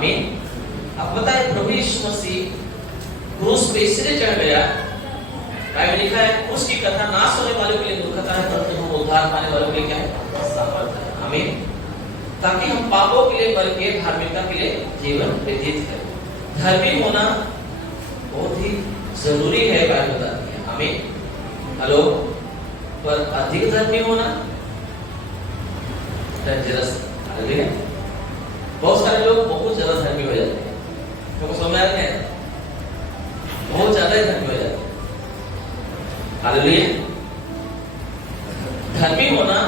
आमीन। अब पता है प्रभु यीशु मसीह क्रूस पे इसलिए चढ़ गया, बाइबल लिखा है क्रूस की कथा नाश होने वालों के लिए मूर्खता है, परंतु हम उद्धार पाने वालों के लिए क्या है? सामर्थ्य है। आमीन। ताकि हम पापों के लिए मर के धार्मिकता के लिए जीवन व्यतीत करें। धर्मी होना बहुत ही जरूरी है, बाइबल बताती है। आमीन। हेलो। पर अधिक धर्मी होना डेंजरस है। बहुत सारे लोग बहुत ज्यादा धर्मी हो जाते हैं, तो समझ आ रहे हैं, बहुत ज्यादा ही धर्मी हो जाते हैं। हालेलुया। धर्मी होना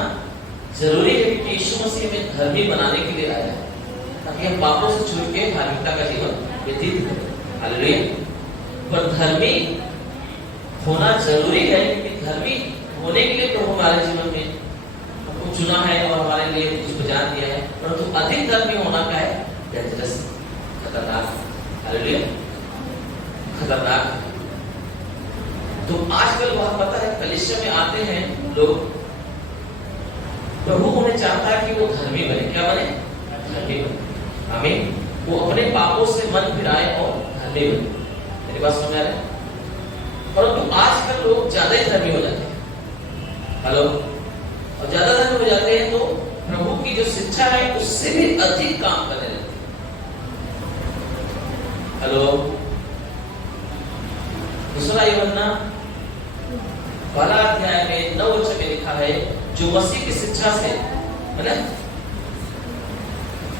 जरूरी है क्योंकि यीशु मसीह हमें धर्मी बनाने के लिए आया है, ताकि हम पापों से छूट के धार्मिकता का जीवन व्यतीत करें। हालेलुया। पर धर्मी होना जरूरी है क्योंकि धर्मी होने के लिए प्रभु हमारे जीवन में हमको चुना है और हमारे लिए कुछ जान दिया है, परंतु अधिक धर्मी होना क्या है? डेंजरस, खतरनाक। हालेलुया। खतरनाक। तो आजकल वह पता है कलीसिया में आते हैं लोग, प्रभु उन्हें चाहता है कि वो धर्मी बने। क्या बने? धर्मी बने। आमीन। वो अपने पापों से मन फिराए और धर्मी बने। मेरी बात समझ आ रही है? परंतु आजकल लोग ज्यादा ही धर्मी हो जाते हैं। हेलो। और ज्यादा धर्मी हो जाते हैं तो प्रभु की जो शिक्षा है उससे भी अधिक काम करने लगते हैं। हेलो। दूसरा यूहन्ना पहला अध्याय में 9 वचन में लिखा है, जो मसीह की शिक्षा से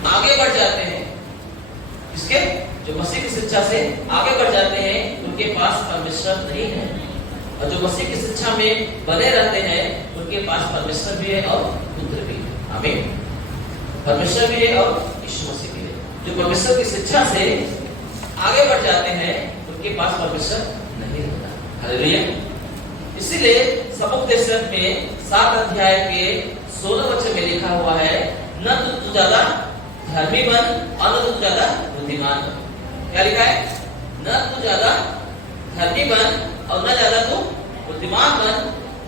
आगे बढ़ जाते हैं, इसके जो मसीह की शिक्षा से आगे बढ़ जाते हैं उनके पास परमेश्वर नहीं है, और जो मसीह की शिक्षा में बने रहते हैं उनके पास परमेश्वर भी है और पुत्र भी है। आमीन। परमेश्वर भी है और यीशु मसीह भी है। जो परमेश्वर की शिक्षा से आगे बढ़ जाते हैं उनके पास परमेश्वर नहीं रहता। हालेलुया। इसीलिए समुपदेशक में 7 अध्याय के 16 वचन में लिखा हुआ है, न तो तू ज्यादा धर्मी बन और न तू ज्यादा बुद्धिमान बन। क्या लिखा है? न तू ज्यादा धर्मी बन और न ज्यादा तू बुद्धिमान बन,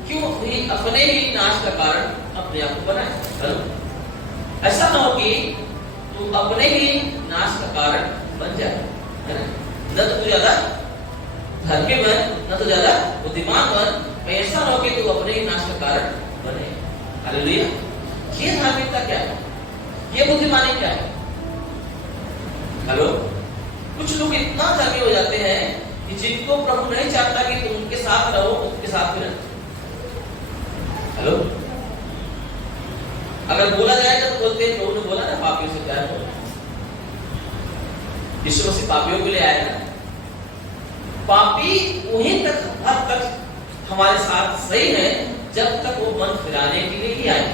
क्यों भी अपने ही नाश का कारण अपने आप को बनाए। ऐसा ना हो कि तू अपने ही नाश का कारण बन जाए, है ना? न तो तू ज्यादा धर्मी बन, न तो ज्यादा बुद्धिमान बन, ऐसा ना हो कि तू अपने ही नाश का कारण बने। हालेलुया। ये धार्मिकता क्या है? ये बुद्धिमानी क्या है? हेलो। कुछ लोग इतना धर्मी हो जाते हैं कि जिनको प्रभु नहीं चाहता कि तुम उनके साथ रहो, उनके साथ भी रहो। हेलो। अगर बोला जाएगा तो बोलते हैं, प्रभु ने बोला ना पापियों से प्यार करो। यीशु मसीह पापियों के लिए आया ना। पापी वहीं तक हद तक हमारे साथ सही है जब तक वो मन फिराने के लिए ही आए,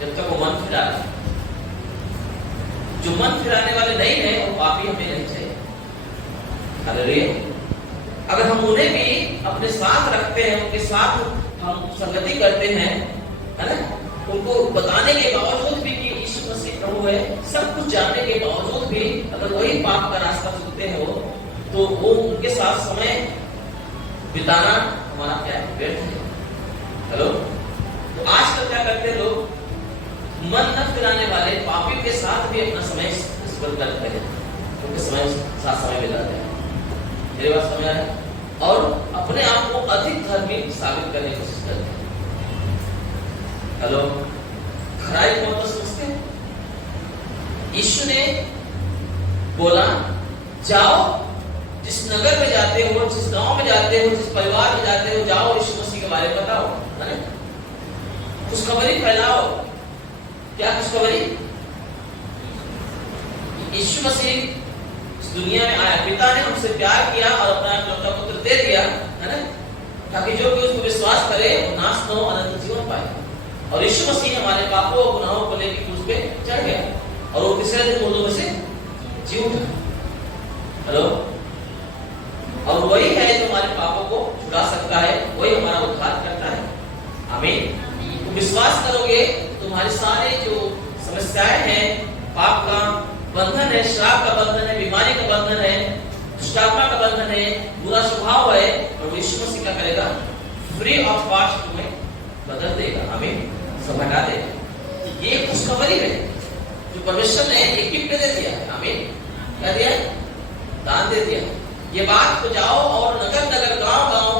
जब तक वो मन फिरा रहे। जो मन फिराने वाले नहीं है वो पापी हमें नहीं चाहिए। हालेलुया। अगर हम उन्हें भी अपने साथ रखते हैं, उनके साथ हम संगति करते हैं, है ना, उनको बताने के बावजूद भी कि यीशु मसीह प्रभु है, सब कुछ जानने के बावजूद भी अगर वही पाप का रास्ता चुनते हैं वो, तो वो उनके साथ समय बिताना हमारा क्या है? व्यर्थ है। हेलो। तो आजकल क्या करते हैं लोग? मन न फिराने वाले पापियों के साथ भी अपना समय स्पेंड करते हैं, उनके साथ समय बिताते हैं। मेरी बात समझ आ रहा है? और अपने आप को अधिक धर्मी साबित करने की कोशिश करते हैं। हेलो। खराई को तो समझते हैं? यीशु ने बोला, जाओ, जिस नगर में जाते हो, जिस गांव में जाते हो, जिस परिवार में जाते हो, जाओ यीशु मसीह के बारे में बताओ, है ना? खुशखबरी फैलाओ। क्या खुशखबरी? यीशु मसीह इस दुनिया में आया, पिता ने हमसे प्यार किया और अपना एकलौता पुत्र दे दिया, है ना, ताकि जो कोई उसको विश्वास करे वो नाश न हो, अनंत जीवन पाए। और यीशु मसीह हमारे पापों और गुनाहों को लेकर क्रूस पे चढ़ गया और वो तीसरे दिन मुर्दों में से जी उठा। हेलो। और वही है जो हमारे पापों को छुड़ा सकता है, वही हमारा उद्धार करता है। आमीन। तुम विश्वास करोगे तुम्हारी सारे जो समस्याएं हैं, पाप का बंधन है, श्राप का बंधन है, बीमारी का बंधन है, दुष्टात्मा का बंधन है, बुरा स्वभाव है, और यीशु मसीह क्या करेगा? फ्री ऑफ कॉस्ट तुम्हें बदल देगा। आमीन। सब हटा देगा। ये खुशखबरी है जो परमेश्वर ने एक गिफ्ट दे दिया है। आमीन। क्या दिया? दान दे दिया। ये बात को जाओ और नगर नगर गांव गांव,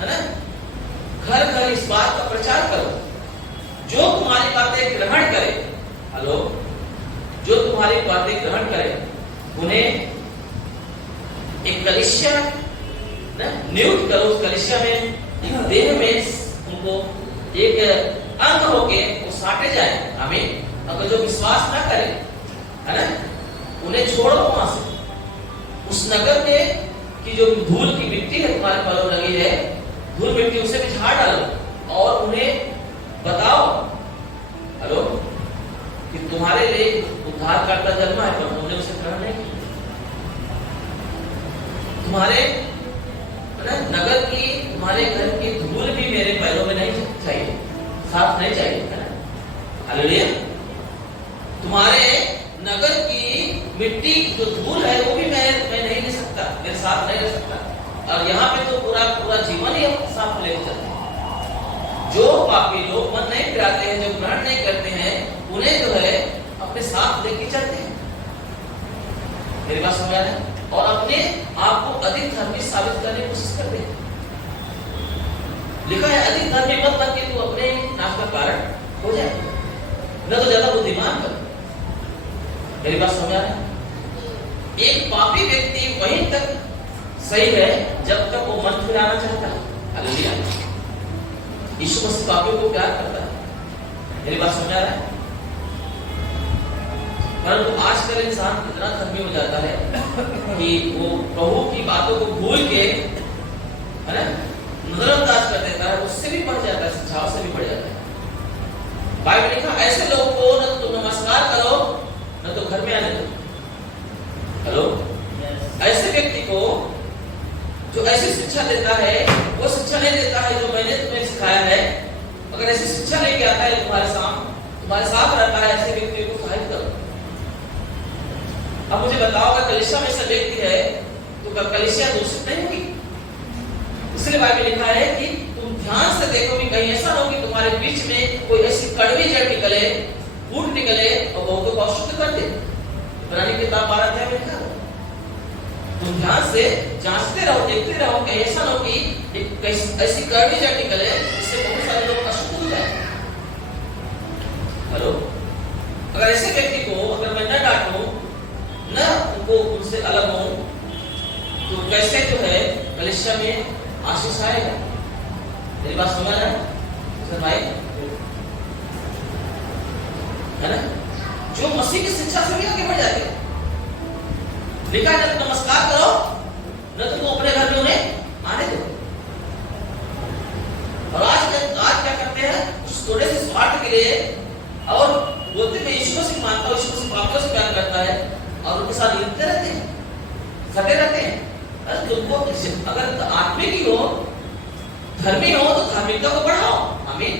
है ना, घर घर इस बात का प्रचार करो। जो तुम्हारी बातें ग्रहण करे, हेलो, जो तुम्हारी बातें ग्रहण करे उन्हें एक कलीसिया नियुक्त करो। उस कलीसिया में देह में उनको एक अंग होके वो साटे जाए। हमें अगर जो विश्वास ना करे, है ना, उन्हें छोड़ो वहां से। उस नगर में की जो धूल की मिट्टी है तुम्हारे पैरों लगी है, धूल मिट्टी उसे भी झाड़ डालो और उन्हें बताओ, हेलो, कि तुम्हारे लिए उद्धारकर्ता जन्मा है पर तुमने उसे ग्रहण नहीं किया। तुम्हारे नगर की, तुम्हारे घर की धूल भी मेरे पैरों में नहीं चाहिए, साफ नहीं चाहिए, है ना, हालेलुया। तुम्हारे नगर की मिट्टी जो धूल है वो भी मैं नहीं ले सकता, मेरे साथ नहीं रह सकता। और यहाँ पे तो पूरा पूरा जीवन ही हम साफ लेके चलते हैं। जो पापी लोग मन नहीं फिराते हैं, जो ग्रहण नहीं करते हैं, उन्हें जो है अपने साथ लेके चलते हैं। मेरी बात समझ आ रहा है? और अपने आप को अधिक धर्मी साबित करने की कोशिश करते हैं। लिखा है अधिक धर्मी मत बन के तू अपने नाश का कारण हो जाए, न तो ज्यादा बुद्धिमान कर। मेरी बात समझ आ रहा है? एक पापी व्यक्ति वहीं तक सही है जब तक वो मन फिराना चाहता है। हालेलुया। यीशु मसीह पापियों को प्यार करता है। मेरी बात समझ आ रहा है? परंतु आजकल इंसान इतना धर्मी हो जाता है कि वो प्रभु की बातों को भूल के, है ना, नजरअंदाज कर देता है। उससे भी बढ़ जाता है, शिक्षाओं से भी बढ़ जाता है। बाइबल लिखा ऐसे लोगों को न तो नमस्कार करो न तो घर में आने दो। हेलो, ऐसे व्यक्ति को जो ऐसी शिक्षा देता है वो शिक्षा नहीं देता है जो मैंने तुम्हें सिखाया है। अगर ऐसी शिक्षा लेके आता है तुम्हारे साथ रहता है, ऐसे व्यक्ति को सहायता करो। अब मुझे बताओ, अगर कलीसिया में ऐसा व्यक्ति है तो कलीसिया दूषित नहीं होगी? इसलिए बाइबल लिखा है कि तुम ध्यान से देखो कि कहीं ऐसा हो कि तुम्हारे बीच में कोई ऐसी कड़वी जड़ निकले, फूट निकले और बहुतों को अशुद्ध कर दे। इब्रानी किताब 12 अध्याय में लिखा है। तुम ध्यान से जांचते रहो, देखते रहो कि ऐसा हो कि ऐसी कड़वी जड़ निकले जिससे बहुत सारे लोग अशुद्ध हो जाए। हेलो, अगर ऐसे व्यक्ति को अगर मैं न डांटूं, न उनको उनसे अलग हूं, तो कैसे जो है कलीसिया में आशीष आएगा? मेरी बात समझ रहा है भाई? है ना, जो मसीह की शिक्षा से भी आगे बढ़ जाते हैं। लिखा है न तो नमस्कार करो न तो तुम अपने घर में उन्हें आने दो। और आज क्या करते हैं, कुछ थोड़े से स्वार्थ के लिए और बोलते हैं यीशु मसीह मानता हूं, यीशु मसीह पापियों से प्यार करता है और उनके साथ लिखते रहते हैं, सटे रहते हैं। अरे तुमको अगर आत्मिक ही हो, धर्मी हो तो धार्मिकता को बढ़ाओ। आमीन।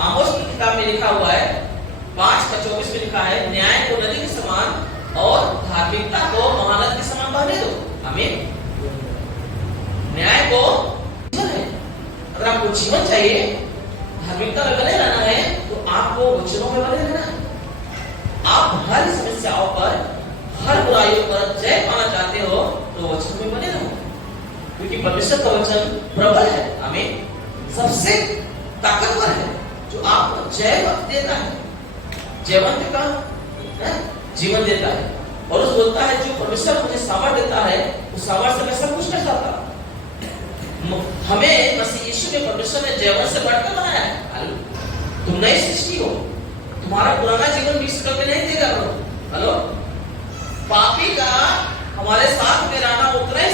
आमोस की किताब में लिखा हुआ है 5:24 में लिखा है, न्याय को नदी के समान और धार्मिकता को महानद के समान बहने दो। आमीन। न्याय को जीवन है। अगर आपको जीवन चाहिए, धार्मिकता में बने रहना है, तो आपको वचनों में बने रहना है। आप हर समस्याओं पर, हर बुराइयों पर जय पाना चाहते हो तो वचन में बने रहो, क्योंकि परमेश्वर का वचन प्रबल है। आमीन। सबसे ताकतवर है जो आपको जय देता है, जयवंत का जीवन देता है। और उस बोलता है जो परमेश्वर मुझे सामर्थ देता है, उस सामर्थ से मैं सब कुछ कर सकता। हमें मसीह यीशु के परमेश्वर ने जयवंत से बढ़कर बनाया है। तुम नई सृष्टि हो, तुम्हारा पुराना जीवन बीच कभी नहीं देगा। हेलो, पापी का हमारे साथ में रहना उतना ही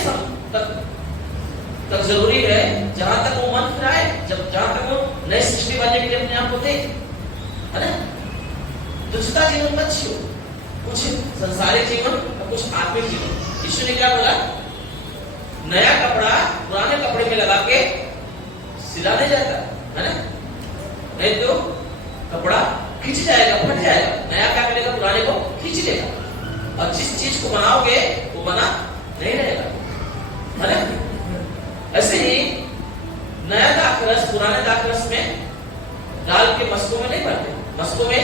तक जरूरी है जहां तक वो मन फिराए, जहां तक वो नई सृष्टि बनने के लिए अपने आप को दे, है ना। तुच्छता जीवन मत जियो, कुछ संसारिक जीवन और कुछ आत्मिक जीवन। यीशु ने क्या बोला? नया कपड़ा पुराने कपड़े में लगा के सिला नहीं जाता, है ना, नहीं तो कपड़ा खींच जाएगा, फट जाएगा। नया क्या करेगा? पुराने को खींच लेगा। और जिस चीज को बनाओगे वो बना नहीं रहेगा, है ना। ऐसे ही नया दाखरस पुराने दाखरस में डाल के मस्कों में नहीं भरते। मस्कों में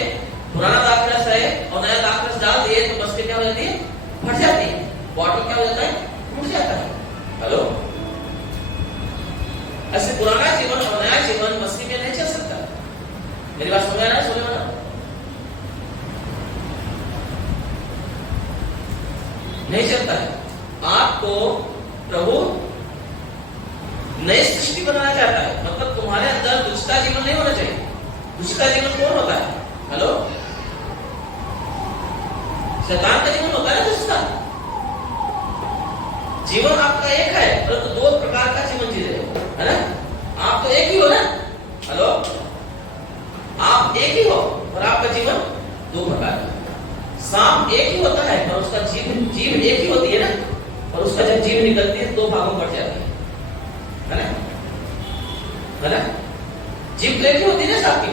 पुराना दाखरस है और नया दाखरस फट जाती है, बॉटल क्या हो जाता है, टूट जाता है। हेलो, ऐसे पुराना जीवन और नया जीवन मसीह में नहीं चल सकता। मेरी बात समझ आ रहा है? सुने ना, नहीं चलता है। आपको प्रभु नई सृष्टि बनाना चाहता है, मतलब तुम्हारे अंदर दूसरा जीवन नहीं होना चाहिए। दूसरा जीवन कौन होता है? हेलो, शैतान का जीवन होता है ना दूसरा जीवन। आपका एक है, परंतु दो प्रकार का जीवन जी रहे हो, है ना? आप तो एक ही हो ना। हेलो, आप एक ही हो और आपका जीवन दो प्रकार का। सांप एक ही होता है पर उसका जीव एक ही होती है ना, और उसका जब जीव निकलती है दो भागों में बढ़ जाती है ना, है ना? जीव तो एक ही होती है ना सांप की,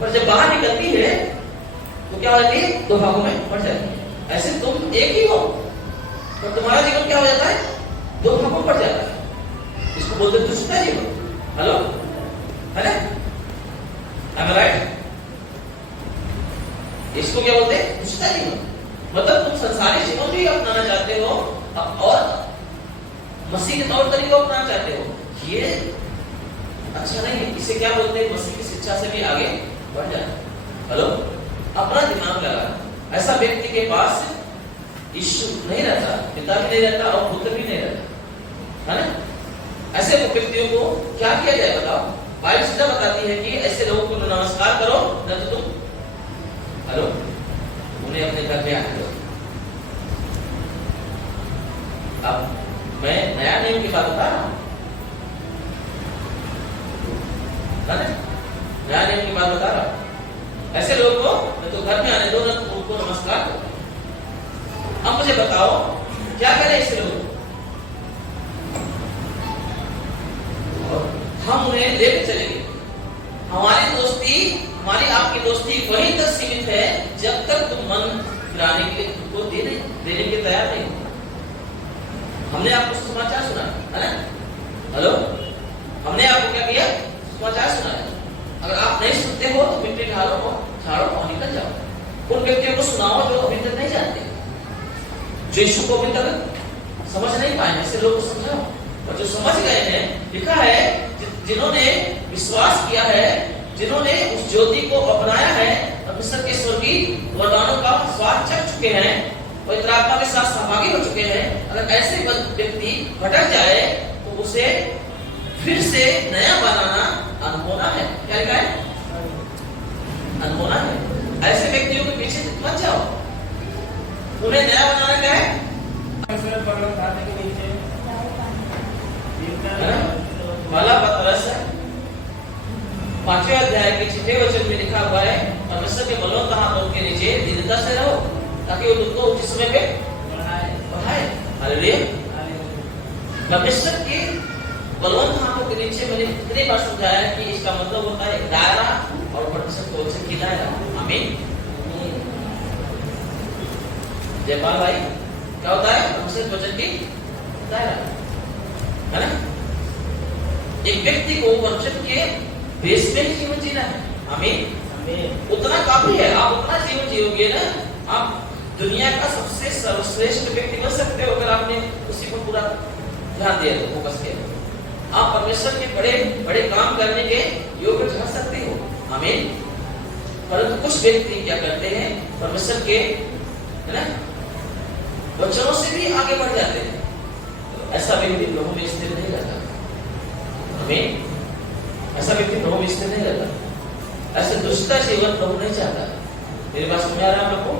पर जब बाहर निकलती है तो क्या हो जाती है, दो भागों में बढ़ जाती है। ऐसे तुम एक ही हो तो तुम्हारा जीवन क्या हो जाता है, दो भागों में बढ़ जाता है। इसको बोलते हैं दूसरा जीवन। हेलो, है ना? Am I right? इसको क्या बोलते हैं, दूसरा जीवन। मतलब तुम संसारी जीवन भी अपनाना चाहते हो और मसीह के तौर तरीके अपनाना चाहते हो, ये अच्छा नहीं है। इसे क्या बोलते हैं, मसीह की शिक्षा से भी आगे बढ़ जाना। हेलो, अपना दिमाग लगा। ऐसा व्यक्ति के पास यीशु नहीं रहता, पिता भी नहीं रहता और पुत्र भी नहीं रहता, है ना? ऐसे व्यक्तियों को क्या किया जाए बताओ? बाइबल सीधा बताती है कि ऐसे लोगों को नमस्कार करो, न तो तुम हेलो उन्हें अपने घर में आने दो। अब मैं नया नियम की बात बता रहा हूं, नया नियम की बात बता रहा हूं। ऐसे लोगों को न तो घर में आने दो, न तो उनको नमस्कार करो। अब मुझे बताओ क्या करें ऐसे लोगों को? हम उन्हें लेकर चलेंगे। हमारी दोस्ती, हमारी आपकी दोस्ती वहीं तक सीमित है जब तक तुम मन फिराने के लिए खुद को देने के तैयार नहीं हो। हमने आपको समाचार सुना है ना? हेलो, हमने आपको क्या किया, समाचार सुनाया। अगर आप नहीं सुनते हो तो मिट्टी ढालो और झाड़ो और निकल जाओ। उन व्यक्तियों को सुनाओ जो अभी तक नहीं जानते, जो यीशु को अभी तक समझ नहीं पाए, ऐसे लोग को समझाओ। और जो समझ गए हैं, लिखा है जिन्होंने विश्वास किया है, जिन्होंने उस ज्योति को अपनाया है, परमेश्वर के स्वर्गीय वरदानों का स्वाद चख चुके हैं, पवित्र आत्मा के साथ सहभागी हो चुके हैं, अगर ऐसे व्यक्ति भटक जाए तो उसे फिर से नया बनाना अनहोना है। क्या लिखा है, अनहोना है। ऐसे व्यक्तियों के पीछे मत जाओ, उन्हें नया बनाना क्या है, वाला पत्रस 5वें अध्याय के 6वें वचन में लिखा हुआ है, परमेश्वर के बलवंत हाथों के नीचे दीनता से रहो ताकि वो तुमको उचित समय पे बढ़ाए। हालेलुया। परमेश्वर के बलवंत हाथों के नीचे मैंने कितनी बार समझाया कि इसका मतलब होता है दायरा और परमेश्वर को वचन की दायरा। आमीन। जयपाल भाई, क्या होता है परमेश्वर वचन की दायरा, है ना? एक व्यक्ति को वचन के बेस में ही जीवन जीना है। आमीन। उतना काफी है। आप उतना जीवन जियोगे ना, आप दुनिया का सबसे सर्वश्रेष्ठ व्यक्ति बन सकते हो अगर आपने उसी पर पूरा ध्यान दिया, तो फोकस किया। आप परमेश्वर के बड़े बड़े काम करने के योग्य ठहर सकते हो। आमीन। परंतु कुछ व्यक्ति क्या करते हैं, परमेश्वर के, है ना, वचनों से भी आगे बढ़ जाते हैं। तो ऐसा व्यक्ति प्रभु में स्थिर नहीं रहता। आमीन। ऐसा व्यक्ति प्रभु में स्थिर नहीं रहता। ऐसे दुष्टा जीवन प्रभु नहीं चाहता। मेरी बात समझ आ रहा है आपको?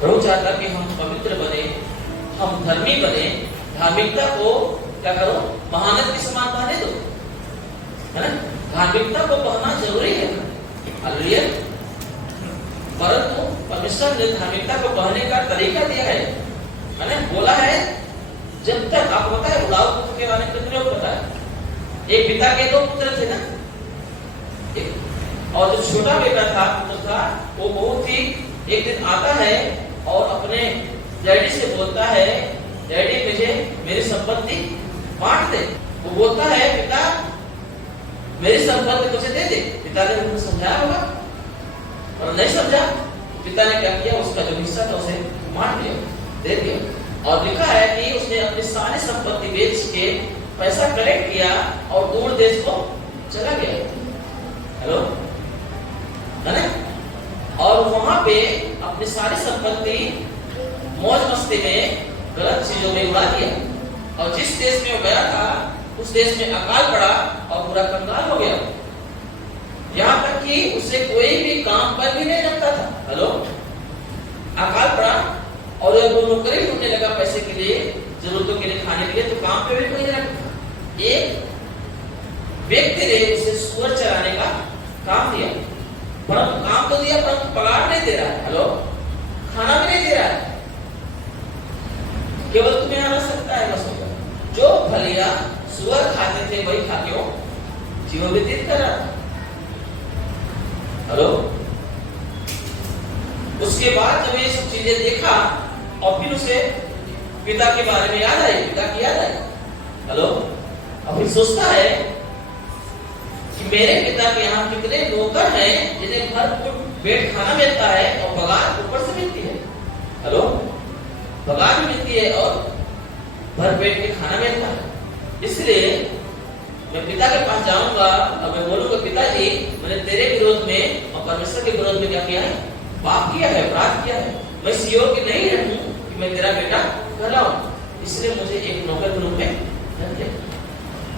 प्रभु चाहता कि हम पवित्र बने, हम धर्मी बने, धार्मिकता को क्या करो, महानत के समान पहने दो, है ना? धार्मिकता को पहनना जरूरी है। हालेलुया। परंतु परमेश्वर ने धार्मिकता को पहनने का तरीका दिया है ना? बोला है जब तक आपको पता है, उलाऊ पुत्र के बारे में कितने लोग पता है? एक पिता के 2 पुत्र थे ना, और जो छोटा बेटा था, पुत्र था, वो बहुत ही एक दिन आता है और अपने डैडी से बोलता है, डैडी मुझे मेरी संपत्ति बांट दे। वो बोलता है, पिता मेरी संपत्ति मुझे दे दे। पिता ने उनको समझाया होगा और नहीं समझा। पिता ने क्या किया, उसका जो हिस्सा था उसे बांट दिया, दे दिया। और लिखा है कि उसने अपनी सारी संपत्ति बेच के पैसा कलेक्ट किया और दूर देश को चला गया। हेलो, है ना? और वहां पे अपनी सारी संपत्ति मौज मस्ती में गलत चीजों में उड़ा दिया, और जिस देश में वो गया था उस देश में अकाल पड़ा और पूरा कंगाल हो गया। यहाँ तक कि उसे कोई भी काम पर भी नहीं रखता था। हेलो, अकाल पड़ा और वो नौकरी ढूंढने लगा पैसे के लिए, जरूरतों के लिए, खाने के लिए, तो काम पे भी कोई नहीं रखता। एक व्यक्ति ने उसे सुअर चराने का काम दिया, परंतु काम तो दिया परंतु पगार नहीं दे रहा है। हेलो, खाना भी नहीं दे रहा है, केवल तुम्हें आना सकता है बस। जो फलिया सुअर खाते थे वही खा के जीवन व्यतीत कर रहा था। हेलो, उसके बाद जब ये सब चीजें देखा और फिर उसे पिता के बारे में याद आई, पिता की याद आई। हेलो, अब फिर सोचता है कि मेरे पिता के यहाँ कितने नौकर हैं जिन्हें भरपूर पेट खाना मिलता है और पगार ऊपर से मिलती है। हेलो, पगार भी मिलती है और भर पेट के खाना मिलता है। इसलिए मैं पिता के पास जाऊंगा और मैं बोलूंगा, पिताजी मैंने तेरे विरोध में और परमेश्वर के विरोध में क्या किया है? पाप किया है, अपराध किया है। मैं इस योग्य नहीं रहूं कि मैं तेरा बेटा कहलाऊं, इसलिए मुझे एक नौकर के रूप में रख दे।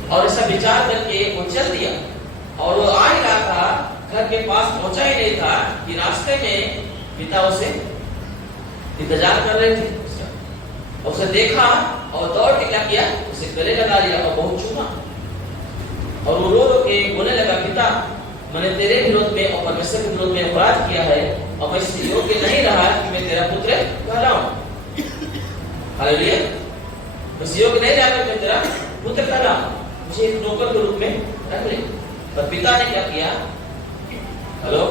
और ऐसा विचार करके वो चल दिया, और वो आ ही रहा था, घर के पास पहुंचा ही नहीं था कि रास्ते में पिता उसे इंतजार कर रहे थे। उसे देखा और दौड़ के क्या किया? उसे गले लगा लिया और बहुत चूमा, और वो रो रो के बोलने लगा, पिता मैंने तेरे विरोध में और परमेश्वर के विरोध में अपराध किया है, और मैं इस योग्य नहीं रहा कि मैं तेरा पुत्र कहलाऊं। हालेलुया, इस योग्य नहीं रहा कि मैं तेरा पुत्र कहलाऊं, मुझे एक नौकर के रूप में रख ले। पर पिता ने क्या किया? हेलो,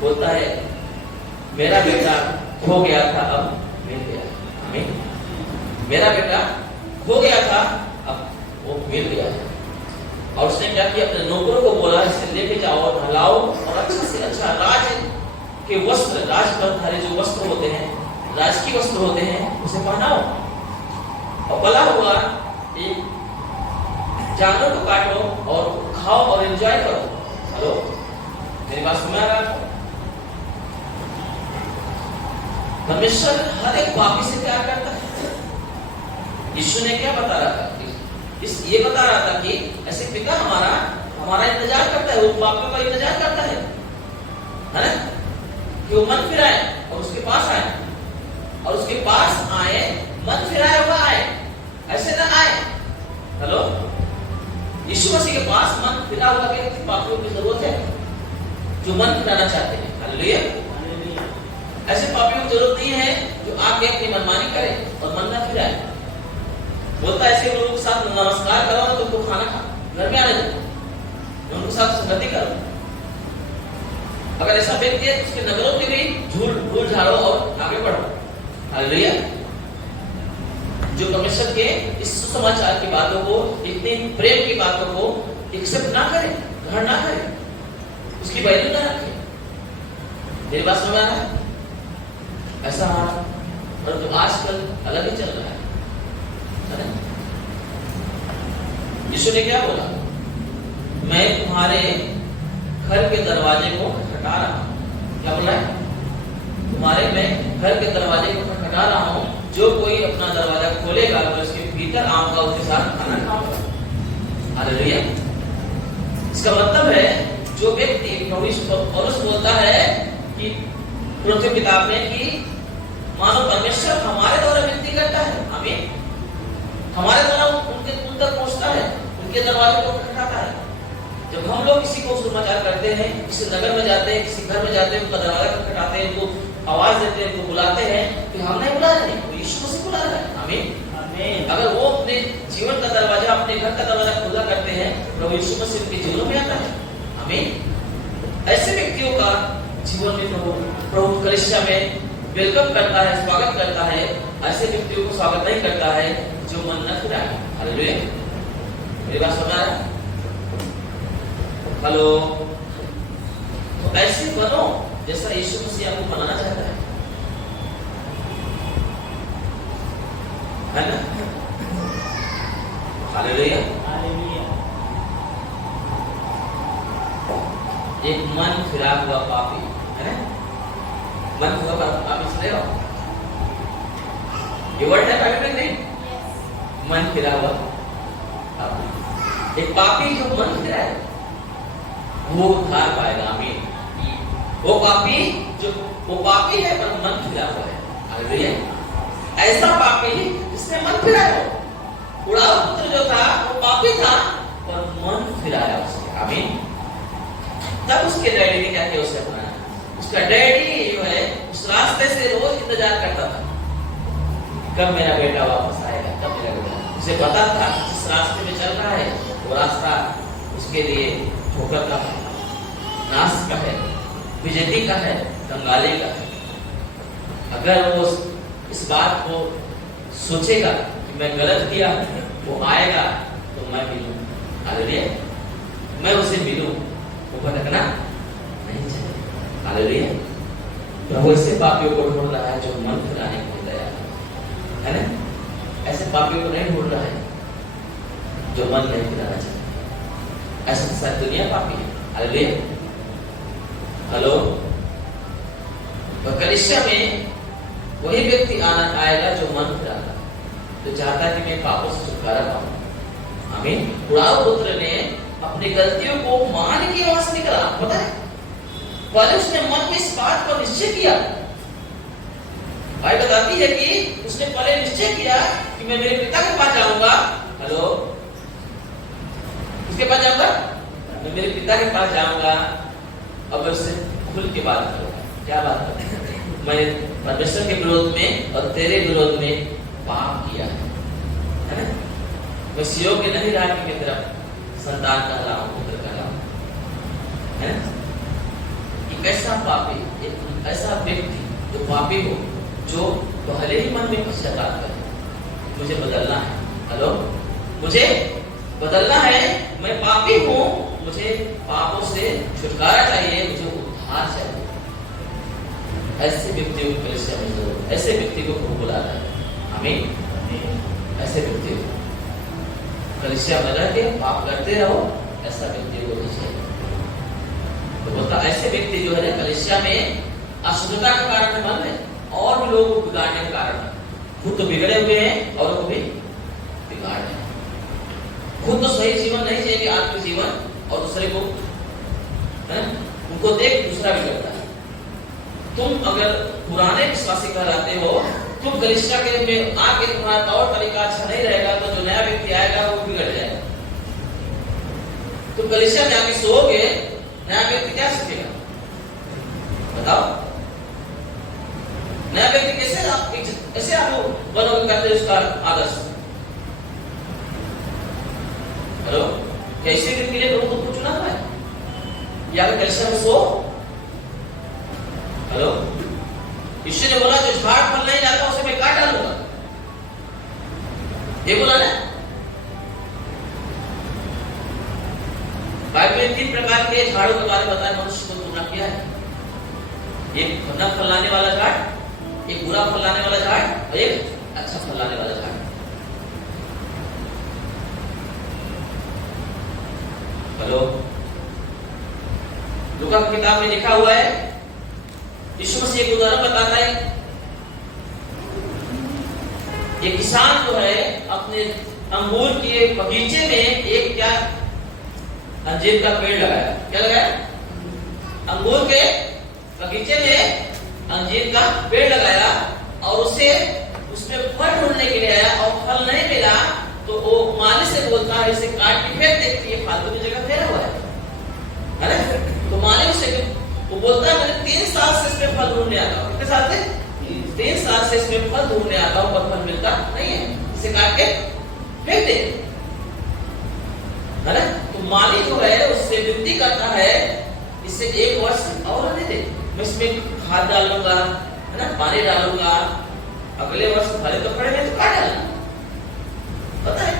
बोलता है, मेरा बेटा खो गया था, अब मिल गया। आमीन। मेरा बेटा खो गया था, अब वो मिल गया है। और उसने क्या किया? अपने नौकरों को बोला, इसे लेके जाओ और नहलाओ और अच्छा से अच्छा राज के वस्त्र, राजपथधारी जो वस्त्र होते हैं, राजकीय वस्त्र होते हैं, उसे पहनाओ, और पला हुआ एक जानवर को काटो और खाओ और एंजॉय करो। हेलो, मेरी बात सुना रहा है? परमेश्वर हर एक पापी से प्यार करता है। यीशु ने क्या बता रहा था? ये बता रहा था कि ऐसे पिता हमारा इंतजार करता है, उन पापियों का इंतजार करता है ना, कि वो मन फिराए और उसके पास आए, और उसके पास आए, मन फिराए हुआ आए, ऐसे ना आए। हेलो, यीशु मसीह के पास मन फिरा हुआ के पापियों की जरूरत है, जो मन फिराना चाहते हैं। हालेलुया, ऐसे पापियों की जरूरत नहीं है जो आके अपनी मनमानी करे और मन न फिराए। बोलता है ऐसे लोगों के साथ नमस्कार करो तो तुमको खाना खा घर में आने दो, उनके साथ संगति करो। अगर ऐसा व्यक्ति है तो उसके नजरों के भी धूल झाड़ो और आगे बढ़ो। हालेलुया, जो परमेश्वर के इस सुसमाचार की बातों को, इतनी प्रेम की बातों को एक्सेप्ट ना करे, ग्रहण ना करे, उसकी वैल्यू ना रखे। मेरी बात समझ आ रहा है? ऐसा परंतु आजकल अलग ही चल रहा है। यीशु ने क्या बोला? मैं तुम्हारे घर के दरवाजे को खटखटा रहा हूं। क्या बोला है? तुम्हारे मैं घर के दरवाजे को खटखटा रहा हूं, जो कोई अपना दरवाजा खोलेगा तो उसके भीतर आऊंगा, उसके साथ खाना खाऊंगा। हालेलुया। इसका मतलब है जो व्यक्ति, पौलुस बोलता है कि कुरिन्थियों किताब में कि मानो परमेश्वर हमारे द्वारा विनती करता है, आमीन, हमारे द्वारा उन तक पहुंचता है, उनके दरवाजे को खटखटाता है। जब हम लोग किसी को समाचार करते हैं, किसी नगर में जाते हैं, किसी घर में जाते हैं, उनका दरवाजा खटखटाते हैं, उनको आवाज देते हैं, उनको बुलाते हैं, तो हम नहीं बुला रहे, तो यीशु मसीह बुला रहा है। आमीन। अगर वो अपने जीवन का दरवाजा, अपने घर का दरवाजा खुला करते हैं, प्रभु यीशु मसीह उनके जीवन में आता है। आमीन। ऐसे व्यक्तियों का जीवन में प्रभु कलीसिया में वेलकम करता है, स्वागत करता है। ऐसे व्यक्तियों को स्वागत नहीं करता है जो मन न फिराए। हालेलुया, मेरी बात समझ आ रहा है? हेलो, तो ऐसे बनो जैसा यीशु मसीह आपको बनाना चाहता है। है? मन हुआ आप इसलिए हो, ये वर्ड है बाइबल में नहीं? मन फिरा हुआ एक पापी जो मन फिरा है वो उद्धार पाएगा। आमीन। वो पापी है पर मन फिरा हुआ है। हालेलुया। ऐसा पापी जिसने मन फिराया हो। उड़ाऊ पुत्र जो था वो पापी था और मन फिराया उसने। आमीन। तब उसके डैडी ने क्या किया, उसे अपनाया। उसका डैडी जो है उस रास्ते से रोज इंतजार करता था, कब मेरा बेटा वापस आएगा, कब मेरा बेटा। उसे पता था जिस रास्ते में चल रहा है वो रास्ता उसके लिए ठोकर का है, नाश का है, विजेती का है, कंगाली का है। अगर वो इस बात को सोचेगा कि मैं गलत किया, वो आएगा तो मैं मिलूं। हालेलुया। मैं उसे मिलूं, वो भटकना नहीं चाहिए। हालेलुया। प्रभु ऐसे पापियों को ढूंढ रहा है जो मन फिराने को तैयार है ना। ऐसे पापियों को नहीं ढूंढ रहा है जो मन नहीं फिराना चाहिए। ऐसा सारी दुनिया पापी है। हालेलुया। हेलो। तो कलीसिया में वही व्यक्ति आएगा जो मन फिराता है, जो चाहता है कि मैं पापों से छुटकारा पाऊं। आमीन। उड़ाऊ पुत्र ने अपनी गलतियों को मान के वहां से निकला। पता है, पहले उसने मन में इस बात को निश्चय किया। भाई बताती है कि उसने पहले निश्चय किया कि मैं मेरे पिता के पास जाऊंगा। हेलो। उसके पास जाऊंगा, मैं मेरे पिता के पास जाऊंगा। अब उससे खुल के बात करूंगा। क्या बात करूंगा? मैं परमेश्वर के विरोध में और तेरे विरोध में पाप किया है ना। मैं इस योग्य नहीं रहा कि मैं तेरा संतान कहलाऊं, पुत्र कहलाऊं, है ना। एक ऐसा पापी, एक ऐसा व्यक्ति जो पापी हो, जो पहले ही मन में पश्चाताप करे, मुझे बदलना है। हेलो। मुझे बदलना है, मैं पापी हूं, मुझे पापों से छुटकारा चाहिए, मुझे उद्धार चाहिए। ऐसे व्यक्तियों को कलीसिया में जरूर, ऐसे व्यक्ति को प्रभु बुलाता है। आमीन। ऐसे व्यक्ति को कलीसिया में रह के पाप करते रहो, ऐसा व्यक्ति को नहीं चाहिए। तो बोलता ऐसे व्यक्ति जो है कलीसिया में अशुद्धता का कारण बन रहे और भी लोगों को बिगाड़ने का कारण है। खुद तो बिगड़े हुए हैं और को भी बिगाड़ रहे हैं। खुद तो सही जीवन नहीं जिएंगे, आत्मिक जीवन, और दूसरे को उनको देख दूसरा बिगड़ता है। तुम अगर पुराने विश्वासी कहलाते हो, तुम कलीसिया के में आके तुम्हारा तौर तरीका अच्छा नहीं रहेगा, तो जो नया व्यक्ति आएगा वो बिगड़ जाएगा। तुम कलीसिया में आके सोओगे, नया व्यक्ति क्या सीखेगा बताओ? नया व्यक्ति कैसे आप बनोगे, करते उसका आदर्श। हेलो। कैसे व्यक्ति ने प्रभु तुमको चुना है? या कलीसिया में सो। हेलो। यीशु ने बोला जो झाड़ फल नहीं लाता उसे मैं काट डालूंगा, ये बोला ना। बाइबल में 3 प्रकार के झाड़ों के बारे में बताया मनुष्य को तुलना किया है। एक न फल लाने वाला झाड़, एक बुरा फल लाने वाला झाड़ और एक अच्छा फल लाने वाला झाड़। हेलो। लूका की किताब में लिखा हुआ है, यीशु मसीह एक उदाहरण बताता है। एक किसान जो है अपने अंगूर के बगीचे में एक क्या अंजीर का पेड़ लगाया। क्या लगाया? अंगूर के बगीचे में अंजीर का पेड़ लगाया और उसे उसमें फल ढूंढने के लिए आया और फल नहीं मिला तो वो माली से बोलता है इसे काट के फेंक देखती है, फालतू की जगह फेरा हुआ है ना। तो माली उसे वो बोलता है मैंने 3 साल से इसमें फल ढूंढने आता हूँ। कितने साल से? 3 साल से इसमें फल ढूंढने आता हूँ पर फल मिलता नहीं है, इसे काट के फेंक दे, है ना। तो माली जो है उससे विनती करता है इससे 1 वर्ष और रहने दे, मैं इसमें खाद डालूंगा, है ना, पानी डालूंगा, अगले वर्ष फल तो खड़े तो काट डालना। पता है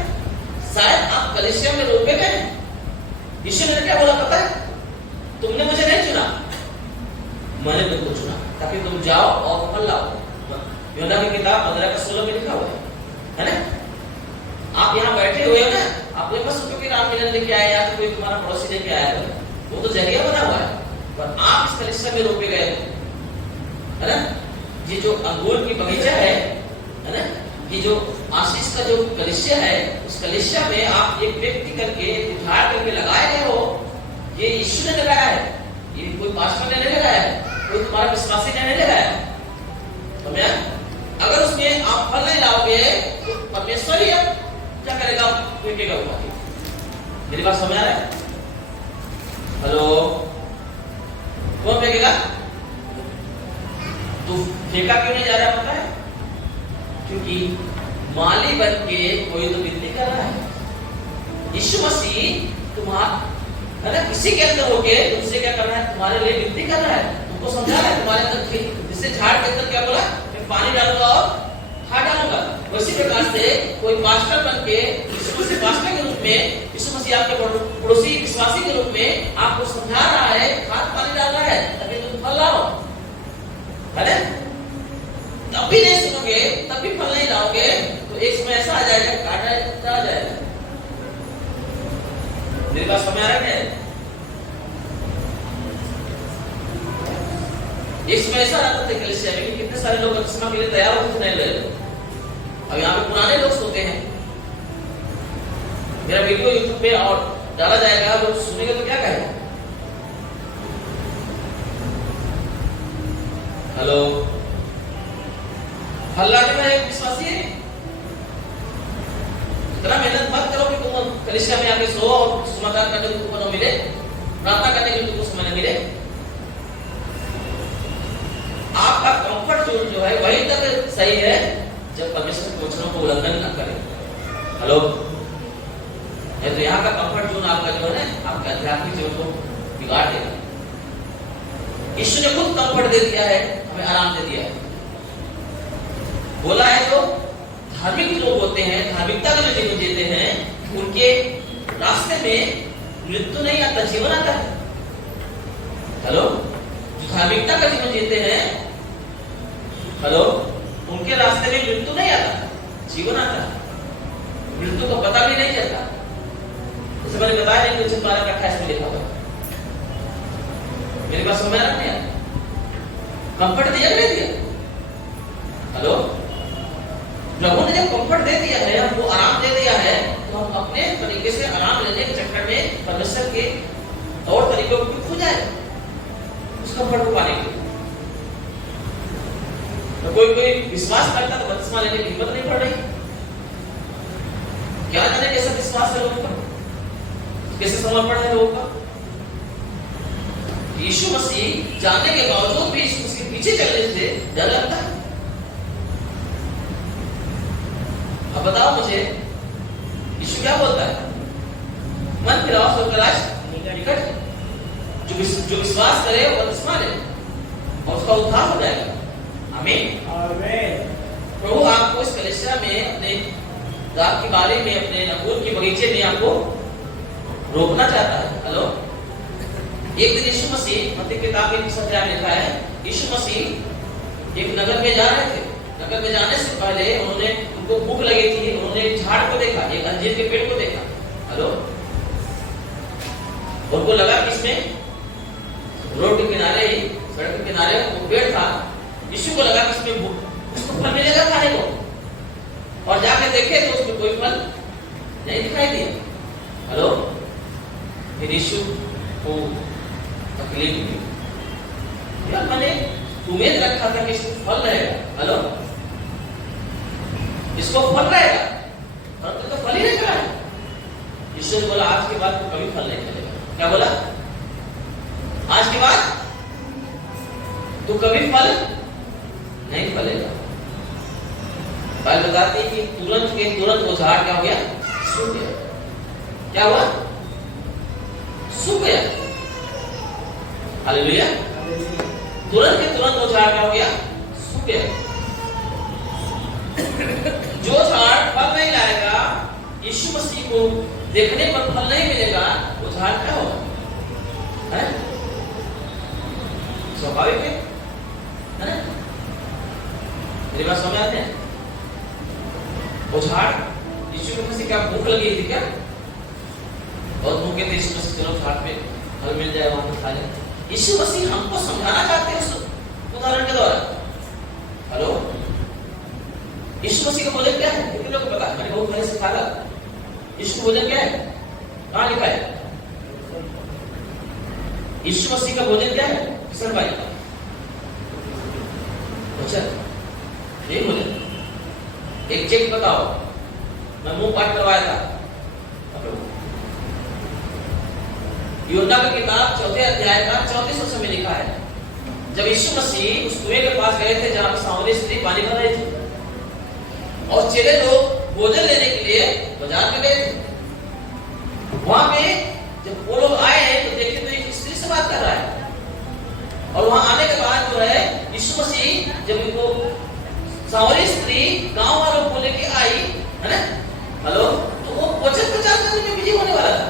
शायद आप कलीसिया में रोपे गए। यीशु ने क्या बोला पता है? तुमने मुझे नहीं चुना, मैंने तुमको चुना ताकि तुम जाओ और फल लाओ। यूहन्ना की किताब 15:16 में लिखा हुआ है ना। आप यहाँ बैठे हुए हो ना, आप ये मत सोचो कि राम मिलन लेके आए या तो कोई तुम्हारा पड़ोसी लेके आया है, वो तो जरिया बना हुआ है। पर आप इस कलीसिया में रोपे गए हो, है ना? ये जो अंगूर की बगीचा है ना? ये जो आशीष का जो कलिसिया है, उस कलिसिया में आप एक व्यक्ति करके उधार करके लगाए गए हो, ये यीशु ने लगाया है, ये कोई पास्टर ने नहीं लगाया है, कोई तुम्हारा विश्वासी ने नहीं लगाया है। समझा? अगर उसमें आप फल नहीं लाओगे तो परमेश्वर ही क्या करेगा? फेंकेगा ऊपर। मेरी बात समझ आ रहा है? हेलो, कौन फेंकेगा? तो फेंका क्यों नहीं जा रहा पता है? क्योंकि माली बन के कोई तो विनती कर रहा है। यीशु मसीह तुम्हारा है ना, किसी के अंदर होके तुमसे क्या कर रहा है? तुम्हारे लिए विनती कर रहा है, तुमको समझा रहा है तुम्हारे अंदर, जिससे झाड़ के अंदर क्या बोला? मैं पानी डालूंगा और खाद डालूंगा। उसी प्रकार से कोई पास्टर बन के यीशु मसीह पास्टर के रूप में, यीशु मसीह आपके पड़ोसी विश्वासी के रूप में आपको समझा रहा है, खाद पानी डाल रहा है ताकि तुम फल लाओ, है ना? तब भी नहीं सुनोगे, तब भी फल नहीं लाओगे, तो एक समय ऐसा आ जाएगा, काटा आ जाएगा। मेरी बात समझ आ रहा है? एक समय ऐसा आता था कलीसिया में कि कितने सारे लोग बपतिस्मा के लिए तैयार होते थे, नहीं ले रहे। अब यहाँ पे पुराने लोग सोते हैं। मेरा वीडियो यूट्यूब पे और डाला जाएगा, लोग सुनेंगे तो क्या कहेगा? हेलो, फल लाने में एक विश्वासी है। इतना मेहनत मत करो कि तुम कलीसिया में आके सो और समाचार करने को तुमको न मिले, प्रार्थना करने के लिए तुमको समय न मिले। आपका कंफर्ट जोन जो है वही तक सही है जब परमेश्वर के वचनों को उल्लंघन न करें। हेलो, तो यहाँ का कंफर्ट जोन आपका जो है आपका आध्यात्मिक जीवन को बिगाड़ देगा। यीशु ने खुद कंफर्ट दे दिया है, हमें आराम दे दिया है। बोला है जो धार्मिक लोग होते हैं, धार्मिकता का जो जीवन जीते हैं, उनके रास्ते में मृत्यु नहीं आता, जीवन आता है। हेलो, जो धार्मिकता का जीवन जीते हैं, हेलो, उनके रास्ते में मृत्यु नहीं आता, जीवन आता है। मृत्यु को पता भी नहीं चलता। जैसे मैंने बताया नहीं, कुछ 12 में लिखा हुआ। मेरी बात समझ आ रहा है? कंफर्ट दिया नहीं दिया? हेलो, प्रभु ने जब कंफर्ट दे दिया है, हमको आराम दे दिया है, तो हम अपने तरीके से आराम लेने के चक्कर में परमेश्वर के और तरीकों को खो जाए उस कंफर्ट को पाने के लिए। तो कोई विश्वास करता तो बपतिस्मा लेने की हिम्मत नहीं पड़ रही। क्या जाने कैसा विश्वास है लोगों का, कैसे समर्पण है लोगों का। यीशु मसीह जानने के बावजूद भी उसके पीछे चलने से डर लगता है। अब बताओ मुझे, यीशु क्या बोलता है? मन फिराओ सो कलाश निकट। जो विश्वास करे वो बपतिस्मा ले और उसका उद्धार हो जाएगा। आमीन, आमीन। प्रभु आपको इस कलीसिया में, अपने रात की बारी में, अपने अंगूर की बगीचे में आपको रोकना चाहता है। हेलो, एक दिन यीशु मसीह, मत्ती की किताब में लिखा है, यीशु मसीह एक नगर में जा रहे थे। नगर में जाने से पहले उनको भूख लगी थी। उन्होंने एक झाड़ को देखा, एक अंजीर के पेड़ को देखा। हेलो, उनको लगा कि इसमें रोड के किनारे, सड़क के किनारे वो पेड़ था। यीशु को लगा कि इसमें उसको फल मिलेगा खाने को, और जाके देखे तो उसमें कोई फल नहीं दिखाई दिया। हेलो, फिर यीशु को तकलीफ हुई। यार, मैंने उम्मीद रखा था कि इसको फल रहेगा। हेलो, इसको फल रहेगा, परंतु तो फल ही नहीं रहा है। यीशु ने बोला, आज के बाद कभी फल नहीं मिलेगा। क्या बोला? आज के बाद तो कभी फल नहीं फलेगा। बाइबल बताती है कि तुरंत के तुरंत वो झाड़ क्या हो गया? सूख गया। क्या हुआ? सूख गया। हालेलुया। तुरंत के तुरंत वो झाड़ क्या हो गया? सूख गया। जो झाड़ फल नहीं लाएगा, यीशु मसीह को देखने पर फल नहीं मिलेगा, वो झाड़ क्या होगा? स्वाभाविक है ना? मेरी बात समझ आते हैं? वो झाड़, यीशु मसीह क्या भूख लगी थी क्या? बहुत भूखे थे यीशु मसीह, चलो झाड़ पे फल मिल जाए, वहां पर खा लें। यीशु मसीह हमको समझाना चाहते हैं उस उदाहरण के द्वारा। यीशु भोजन क्या है? कहां लिखा है? यीशु मसीह का भोजन क्या है? किशन भाई अच्छा ये भोजन एक चेक बताओ, मैं मुंह पाठ करवाया था। यूहन्ना की किताब 4 अध्याय का 34 वचन में लिखा है, जब यीशु मसीह उस कुएं के पास गए थे जहां पर सामने स्त्री पानी भर रही थी और चेले लोग भोजन लेने के लिए बाजार में गए थे। वहां पे जब वो लोग आए हैं तो देखे तो एक स्त्री से बात कर रहा है और वहां आने के बाद जो है यीशु मसीह जब इनको सावरी स्त्री गांव वालों को लेके आई है ना, हेलो, तो वो वचन प्रचार करने में बिजी होने वाला था।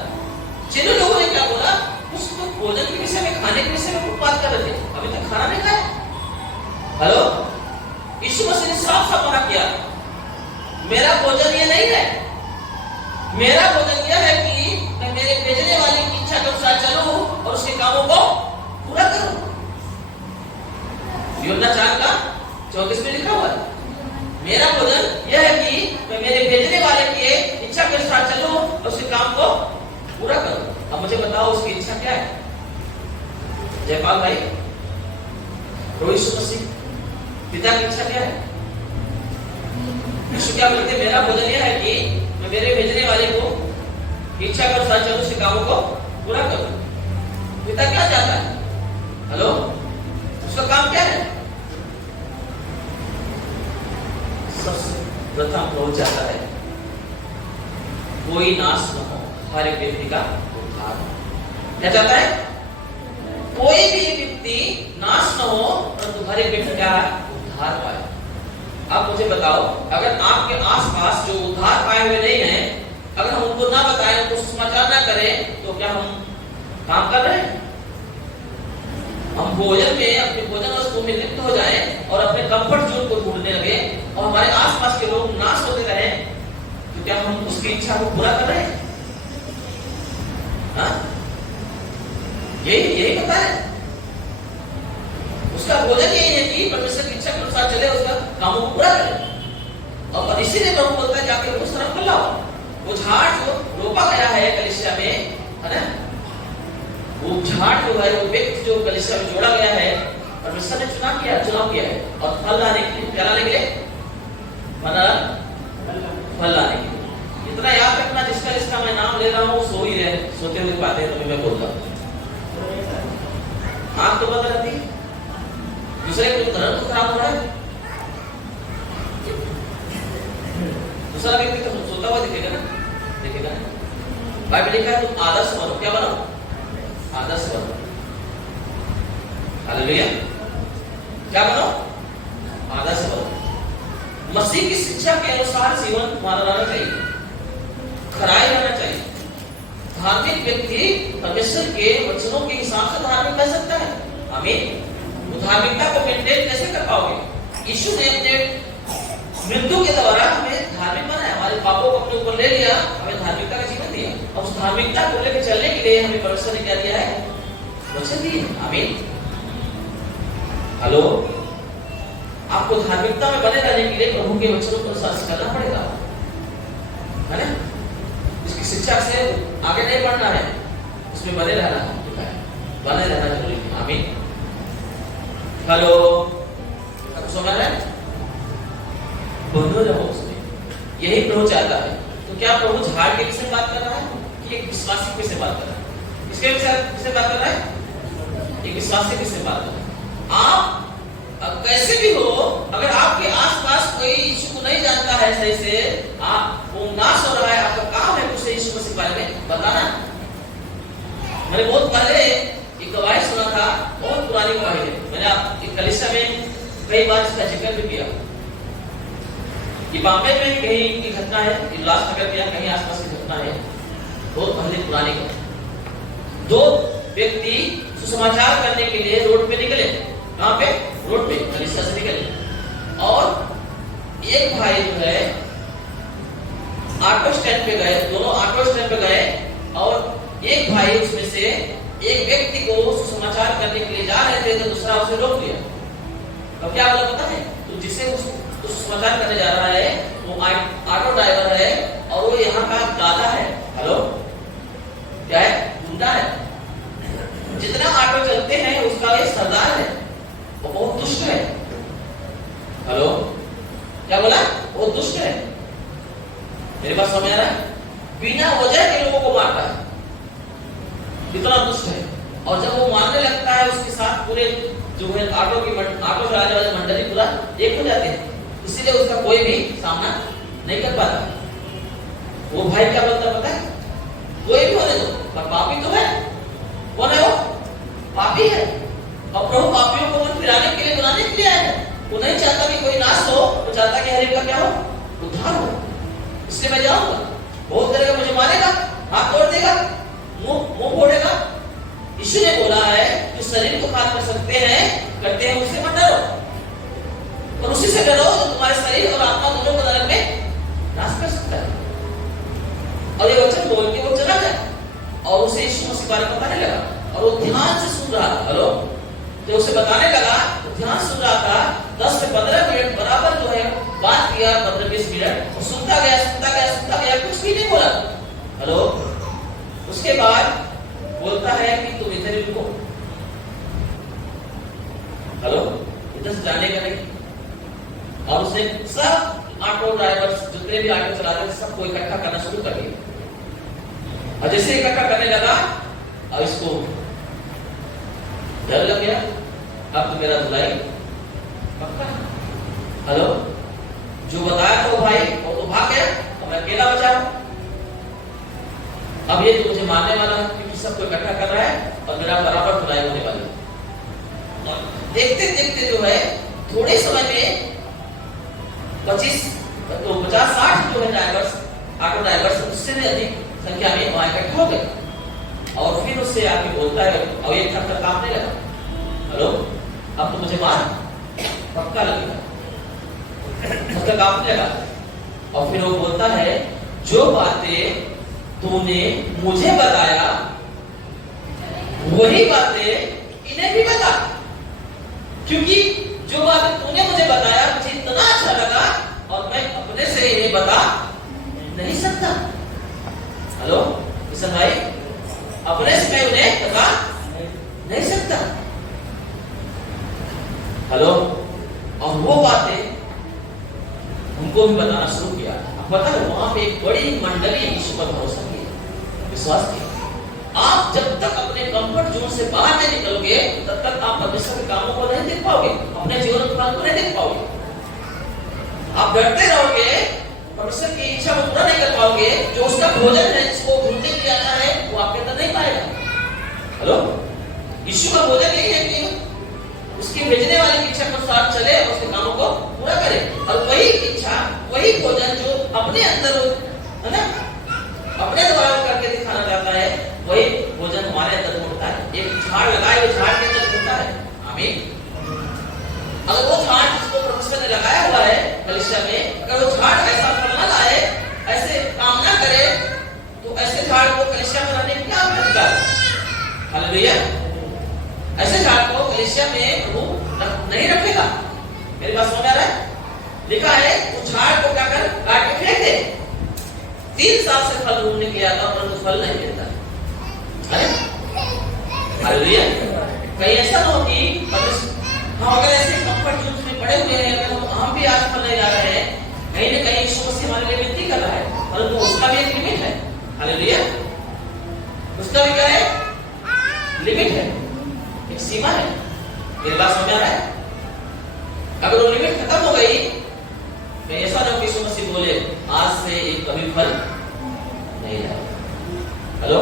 चेले लोगों ने क्या बोला, उसको भोजन के विषय में, खाने के विषय में बात कर रहे थे, अभी तक खाना नहीं खाया। हेलो, यीशु मसीह ने साफ साफ मना किया, मेरा भोजन ये नहीं है, मेरा भोजन यह है कि मैं मेरे भेजने वाले की इच्छा के अनुसार चलूं और उसके कामों को पूरा करूं। यूहन्ना 4:34 में लिखा हुआ है, मेरा भोजन यह है कि मैं मेरे भेजने वाले की इच्छा के अनुसार चलूं और उसके काम को पूरा करो। अब मुझे बताओ उसकी इच्छा क्या है? जयपाल भाई, प्रभु यीशु मसीह पिता की इच्छा क्या है? यीशु क्या बोलते, मेरा भोजन यह है कि मैं मेरे भेजने वाले को इच्छा के अनुसार चलूं, उसके कामों को पूरा करूं। पिता क्या चाहता है? हेलो, उसका काम क्या है? सबसे प्रथम प्रभु चाहता है कोई नाश न हो, हर एक व्यक्ति का उद्धार। क्या चाहता है? कोई भी व्यक्ति नाश न हो परंतु हर एक व्यक्ति क्या उद्धार पाए। अब मुझे बताओ, अगर आपके आसपास जो उद्धार पाए हुए नहीं हैं, अगर हम उनको ना बताएं, उनको समाचार ना करें, तो क्या हम काम कर रहे हैं? हम भोजन में, अपने भोजन वस्तु में लिप्त हो जाएं और अपने कंफर्ट जोन को ढूंढने लगे और हमारे आसपास के लोग नाश होते रहे, तो क्या हम उसकी इच्छा को पूरा कर रहे हैं? यही पता है, उसका भोजन यही है कि परमेश्वर की इच्छा के अनुसार चले, उसका कामों को पूरा करे। और इसीलिए प्रभु बोलता है जाके उस तरफ फैलाओ। वो झाड़ जो रोपा गया है कलीसिया में, है ना, वो झाड़ जो है, वो व्यक्ति जो कलीसिया में जोड़ा गया है, परमेश्वर ने चुनाव किया है और फल लाने के लिए, क्या लाने के लिए? फल लाने के लिए। इतना याद रखना, जिसका मैं नाम ले रहा हूँ सो ही रहे, सोते हुए बातें हैं, तभी मैं बोलता हूँ। आंख तो बंद रहती है, दूसरे को धर्म तो खराब हो रहा है, दूसरा व्यक्ति तो सोता हुआ दिखेगा ना। बाइबल लिखा है तुम आदर्श बनो। क्या बनो? आदर्श बनो। हालेलुया। क्या बनो? आदर्श बनो। मसीह की शिक्षा के अनुसार जीवन तुम्हारा रहना चाहिए, खराई रहना चाहिए। धार्मिक व्यक्ति परमेश्वर के वचनों के हिसाब से धार्मिक रह सकता है। आमीन। धार्मिकता को मेंटेन कैसे कर पाओगे? यीशु ने अपने मृत्यु के द्वारा हमें धार्मिक बनाया, हमारे पापों को अपने ऊपर ले लिया, हमें धार्मिकता का जीवन दिया। और उस धार्मिकता को लेकर चलने के लिए हमें परमेश्वर ने क्या दिया है? वचन दिए। आमीन। हेलो, आपको धार्मिकता में बने रहने के लिए प्रभु के वचनों को अनुसार करना पड़ेगा, है ना? इसकी शिक्षा से आगे नहीं बढ़ना है, उसमें बने रहना है, बने रहना जरूरी है। आमीन। हेलो, समझ रहे हैं? बंधो रहो उसमें, यही प्रभु चाहता है। तो क्या प्रभु झाड़ के विषय बात कर रहा है कि एक विश्वासी के विषय बात कर रहा है? इसके विषय बात कर रहा है, एक विश्वासी के विषय बात कर रहा है। आप कैसे भी हो, अगर आपके आसपास कोई यीशु को नहीं जानता है सही से, आप वो नाश हो रहा है, आपका काम है उसे यीशु मसीह के बारे में बताना। मैंने बहुत पहले एक गवाही सुना था, बहुत पुरानी गवाही है, मैंने एक कलीसिया में कई बार इसका जिक्र भी किया। ये बॉम्बे में कहीं की घटना है, उल्लासनगर के कहीं आसपास की घटना है, बहुत पहले पुरानी घटना। दो व्यक्ति सुसमाचार करने के लिए रोड पे निकले। कहां पे? रोड पे, कलीसिया से निकले। और एक भाई जो है ऑटो स्टैंड पे गए, दोनों ऑटो स्टैंड पे गए, और एक भाई उसमें से एक व्यक्ति को सुसमाचार करने के लिए जा रहे थे, तो दूसरा उसे रोक लिया। अब क्या बोला पता है? तो जिसे सुसमाचार करने जा रहा है वो ऑटो ड्राइवर है, और और वो यहाँ का दादा है। हेलो, क्या है? गुंडा है। जितना ऑटो चलते हैं उसका ये सरदार है, वो बहुत दुष्ट है। हेलो, क्या बोला? वो दुष्ट है। मेरे पास समझ आ रहा है? बिना वजह के लोगों को मारता है, कितना दुष्ट है। और जब वो मारने लगता है उसके साथ पूरे जो है ऑटो चलाने वाले मंडली पूरा एक हो जाते हैं, इसीलिए उसका कोई भी सामना नहीं कर पाता। वो भाई क्या बोलता पता है? कोई भी होने दो, पर पापी तो है। कौन है वो? पापी है। और प्रभु पापियों को मन फिराने के लिए, बुलाने के लिए आया है। वो नहीं चाहता कि कोई नाश हो, वो चाहता कि हर एक का क्या हो? उद्धार हो। इसलिए मैं जाऊंगा, बहुत करेगा, मुझे मारेगा, हाथ तोड़ देगा, मुंह फोड़ेगा। यीशु ने बोला है कि शरीर को खाल कर सकते हैं, करते हैं, उससे मत डरो, और उसी से डरो जो तुम्हारे शरीर और आत्मा दोनों को नरक में नाश कर सकता है। और ये वचन बोल के वो चला गया और उसे यीशु मसीह बारे में बताने लगा, और वो ध्यान से सुन रहा था। हेलो, जब उसे बताने लगा तो ध्यान सुन रहा था। 10 से 15 मिनट बराबर जो है बात किया, 15-20 मिनट, और सुनता गया, कुछ भी नहीं बोला। हेलो, उसके बाद बोलता है कि तुम इधर ही रुको। हेलो, इधर से जाने का नहीं। और उसने सब ऑटो ड्राइवर जितने भी ऑटो चला रहे थे सबको इकट्ठा करना शुरू कर दिया। और जैसे इकट्ठा करने लगा, अब इसको डर लग गया, अब तो मेरा धुलाई पक्का। हेलो, जो बताया था वो भाई, वो तो भाग गया, अब मैं अकेला बचा। अब ये तो मुझे मारने वाला है क्योंकि सबको इकट्ठा कर रहा है और मेरा बराबर धुलाई होने वाली है। देखते देखते जो है थोड़े समय में 50-60 जो है ड्राइवर्स, ऑटो ड्राइवर्स, उससे भी अधिक संख्या में वहां इकट्ठा हो गए। और फिर उससे आके बोलता है, और ये थक कांपने लगा। हेलो, अब तो मुझे मार पक्का लगेगा, थक कांपने लगा। और फिर वो बोलता है, जो बातें तूने मुझे बताया वही बातें इन्हें भी बता, क्योंकि जो बातें तूने मुझे बताया मुझे इतना अच्छा लगा और मैं अपने से इन्हें बता नहीं सकता। हेलो किशन भाई, अपने से मैं उन्हें बता नहीं सकता। हेलो, और वो बातें उनको भी बताना शुरू किया। पता है वहां पे एक बड़ी मंडली यीशु पर भरोसा किया, विश्वास किया। आप जब तक अपने कंफर्ट जोन से बाहर नहीं निकलोगे तब तक आप परमेश्वर के कामों को नहीं देख पाओगे, अपने जीवन के फल को नहीं देख पाओगे। आप डरते रहोगे, परमेश्वर की इच्छा को पूरा नहीं कर पाओगे। जो उसका भोजन है जिसको ढूंढने के लिए आता है वो आपके अंदर नहीं पाएगा। हेलो, यीशु का भोजन यही है कि उसकी भेजने वाले की इच्छा के अनुसार चले और उसके कामों को पूरा करे। और वही इच्छा, वही भोजन जो अपने अंदर है ना, अपने द्वारा करके दिखाना चाहता है, वही भोजन हमारे अंदर होता है। एक झाड़ लगाए हुए झाड़ के अंदर होता है। आमीन। अगर वो झाड़ जिसको परमेश्वर ने लगाया हुआ है कलीसिया में, अगर वो झाड़ ऐसा फल न लाए, ऐसे काम ना करे, तो ऐसे झाड़ को कलीसिया में रहने की क्या आवश्यकता है? हालेलुया। ऐसे झाड़ को कलीसिया में प्रभु नहीं रखेगा। मेरे पास समझ आ रहा है? लिखा है उस झाड़ को क्या कर, काट के फेंक दे। 3 साल से फल ढूंढने के लिए आता, परंतु फल नहीं मिलता। हालेलुया। कहीं ऐसा ना हो कि हम अगर ऐसे कंफर्ट जोन में पड़े हुए हैं, अगर हम भी आज फल नहीं ला रहे हैं, कहीं ना कहीं यीशु मसीह हमारे लिए विनती कर रहा है, परंतु उसका भी एक लिमिट है। हालेलुया। उसका भी क्या है? लिमिट है, एक सीमा है। मेरे बात समझ आ रहा है? अगर वो लिमिट खत्म हो गई, मैं ऐसा ना यीशु मसीह बोले आज से एक कभी फल नहीं लाएगा। हेलो,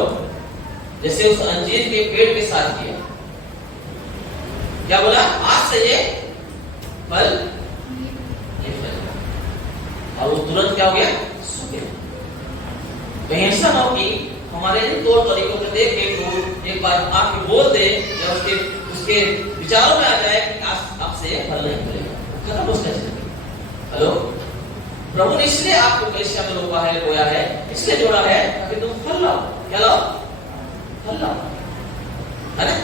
जैसे उस अंजीर के पेड़ के साथ किया, क्या बोला? आज से ये फल नहीं फलेगा। और वो तुरंत क्या हो गया? सूख गया। कहीं ऐसा ना हो कि हमारे तौर तरीकों को देख के तो एक बार आपके बोल दे या उसके विचारों में आ जाए कि आज आपसे फल नहीं मिलेगा, खत्म उसका जिंदगी। हेलो, प्रभु ने इसलिए आपको कलीसिया में रोका है, बोया है, इसलिए जोड़ा है ताकि तुम फल लाओ। क्या लाओ? फल लाओ, है ना?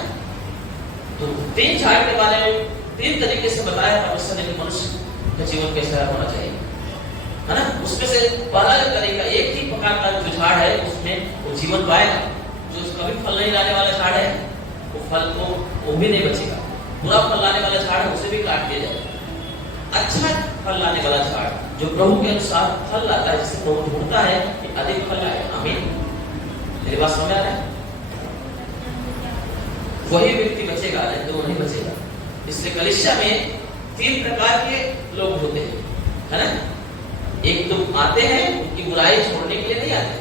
तो 3 झाड़ के बारे में 3 तरीके से बताया परमेश्वर ने कि मनुष्य का जीवन कैसा होना चाहिए। है ना। उसमें से पहला जो तरीका, एक ही प्रकार का जो झाड़ है उसमें वो जीवन पाएगा। जो कभी फल नहीं लाने वाला झाड़ है वो फल को वो भी नहीं बचेगा। बुरा फल लाने वाला झाड़ है उसे भी काट दिया जाएगा। अच्छा फल लाने वाला झाड़ जो प्रभु के अनुसार फल लाता है, जिसे प्रभु ढूंढता है कि अधिक फल लाए, आमीन। मेरी बात समझ आ रहा है? वही व्यक्ति बचेगा, नहीं तो वो नहीं बचेगा। इसलिए कलीसिया में 3 प्रकार के लोग होते हैं, है ना। एक तो आते हैं उनकी बुराई छोड़ने के लिए नहीं आते,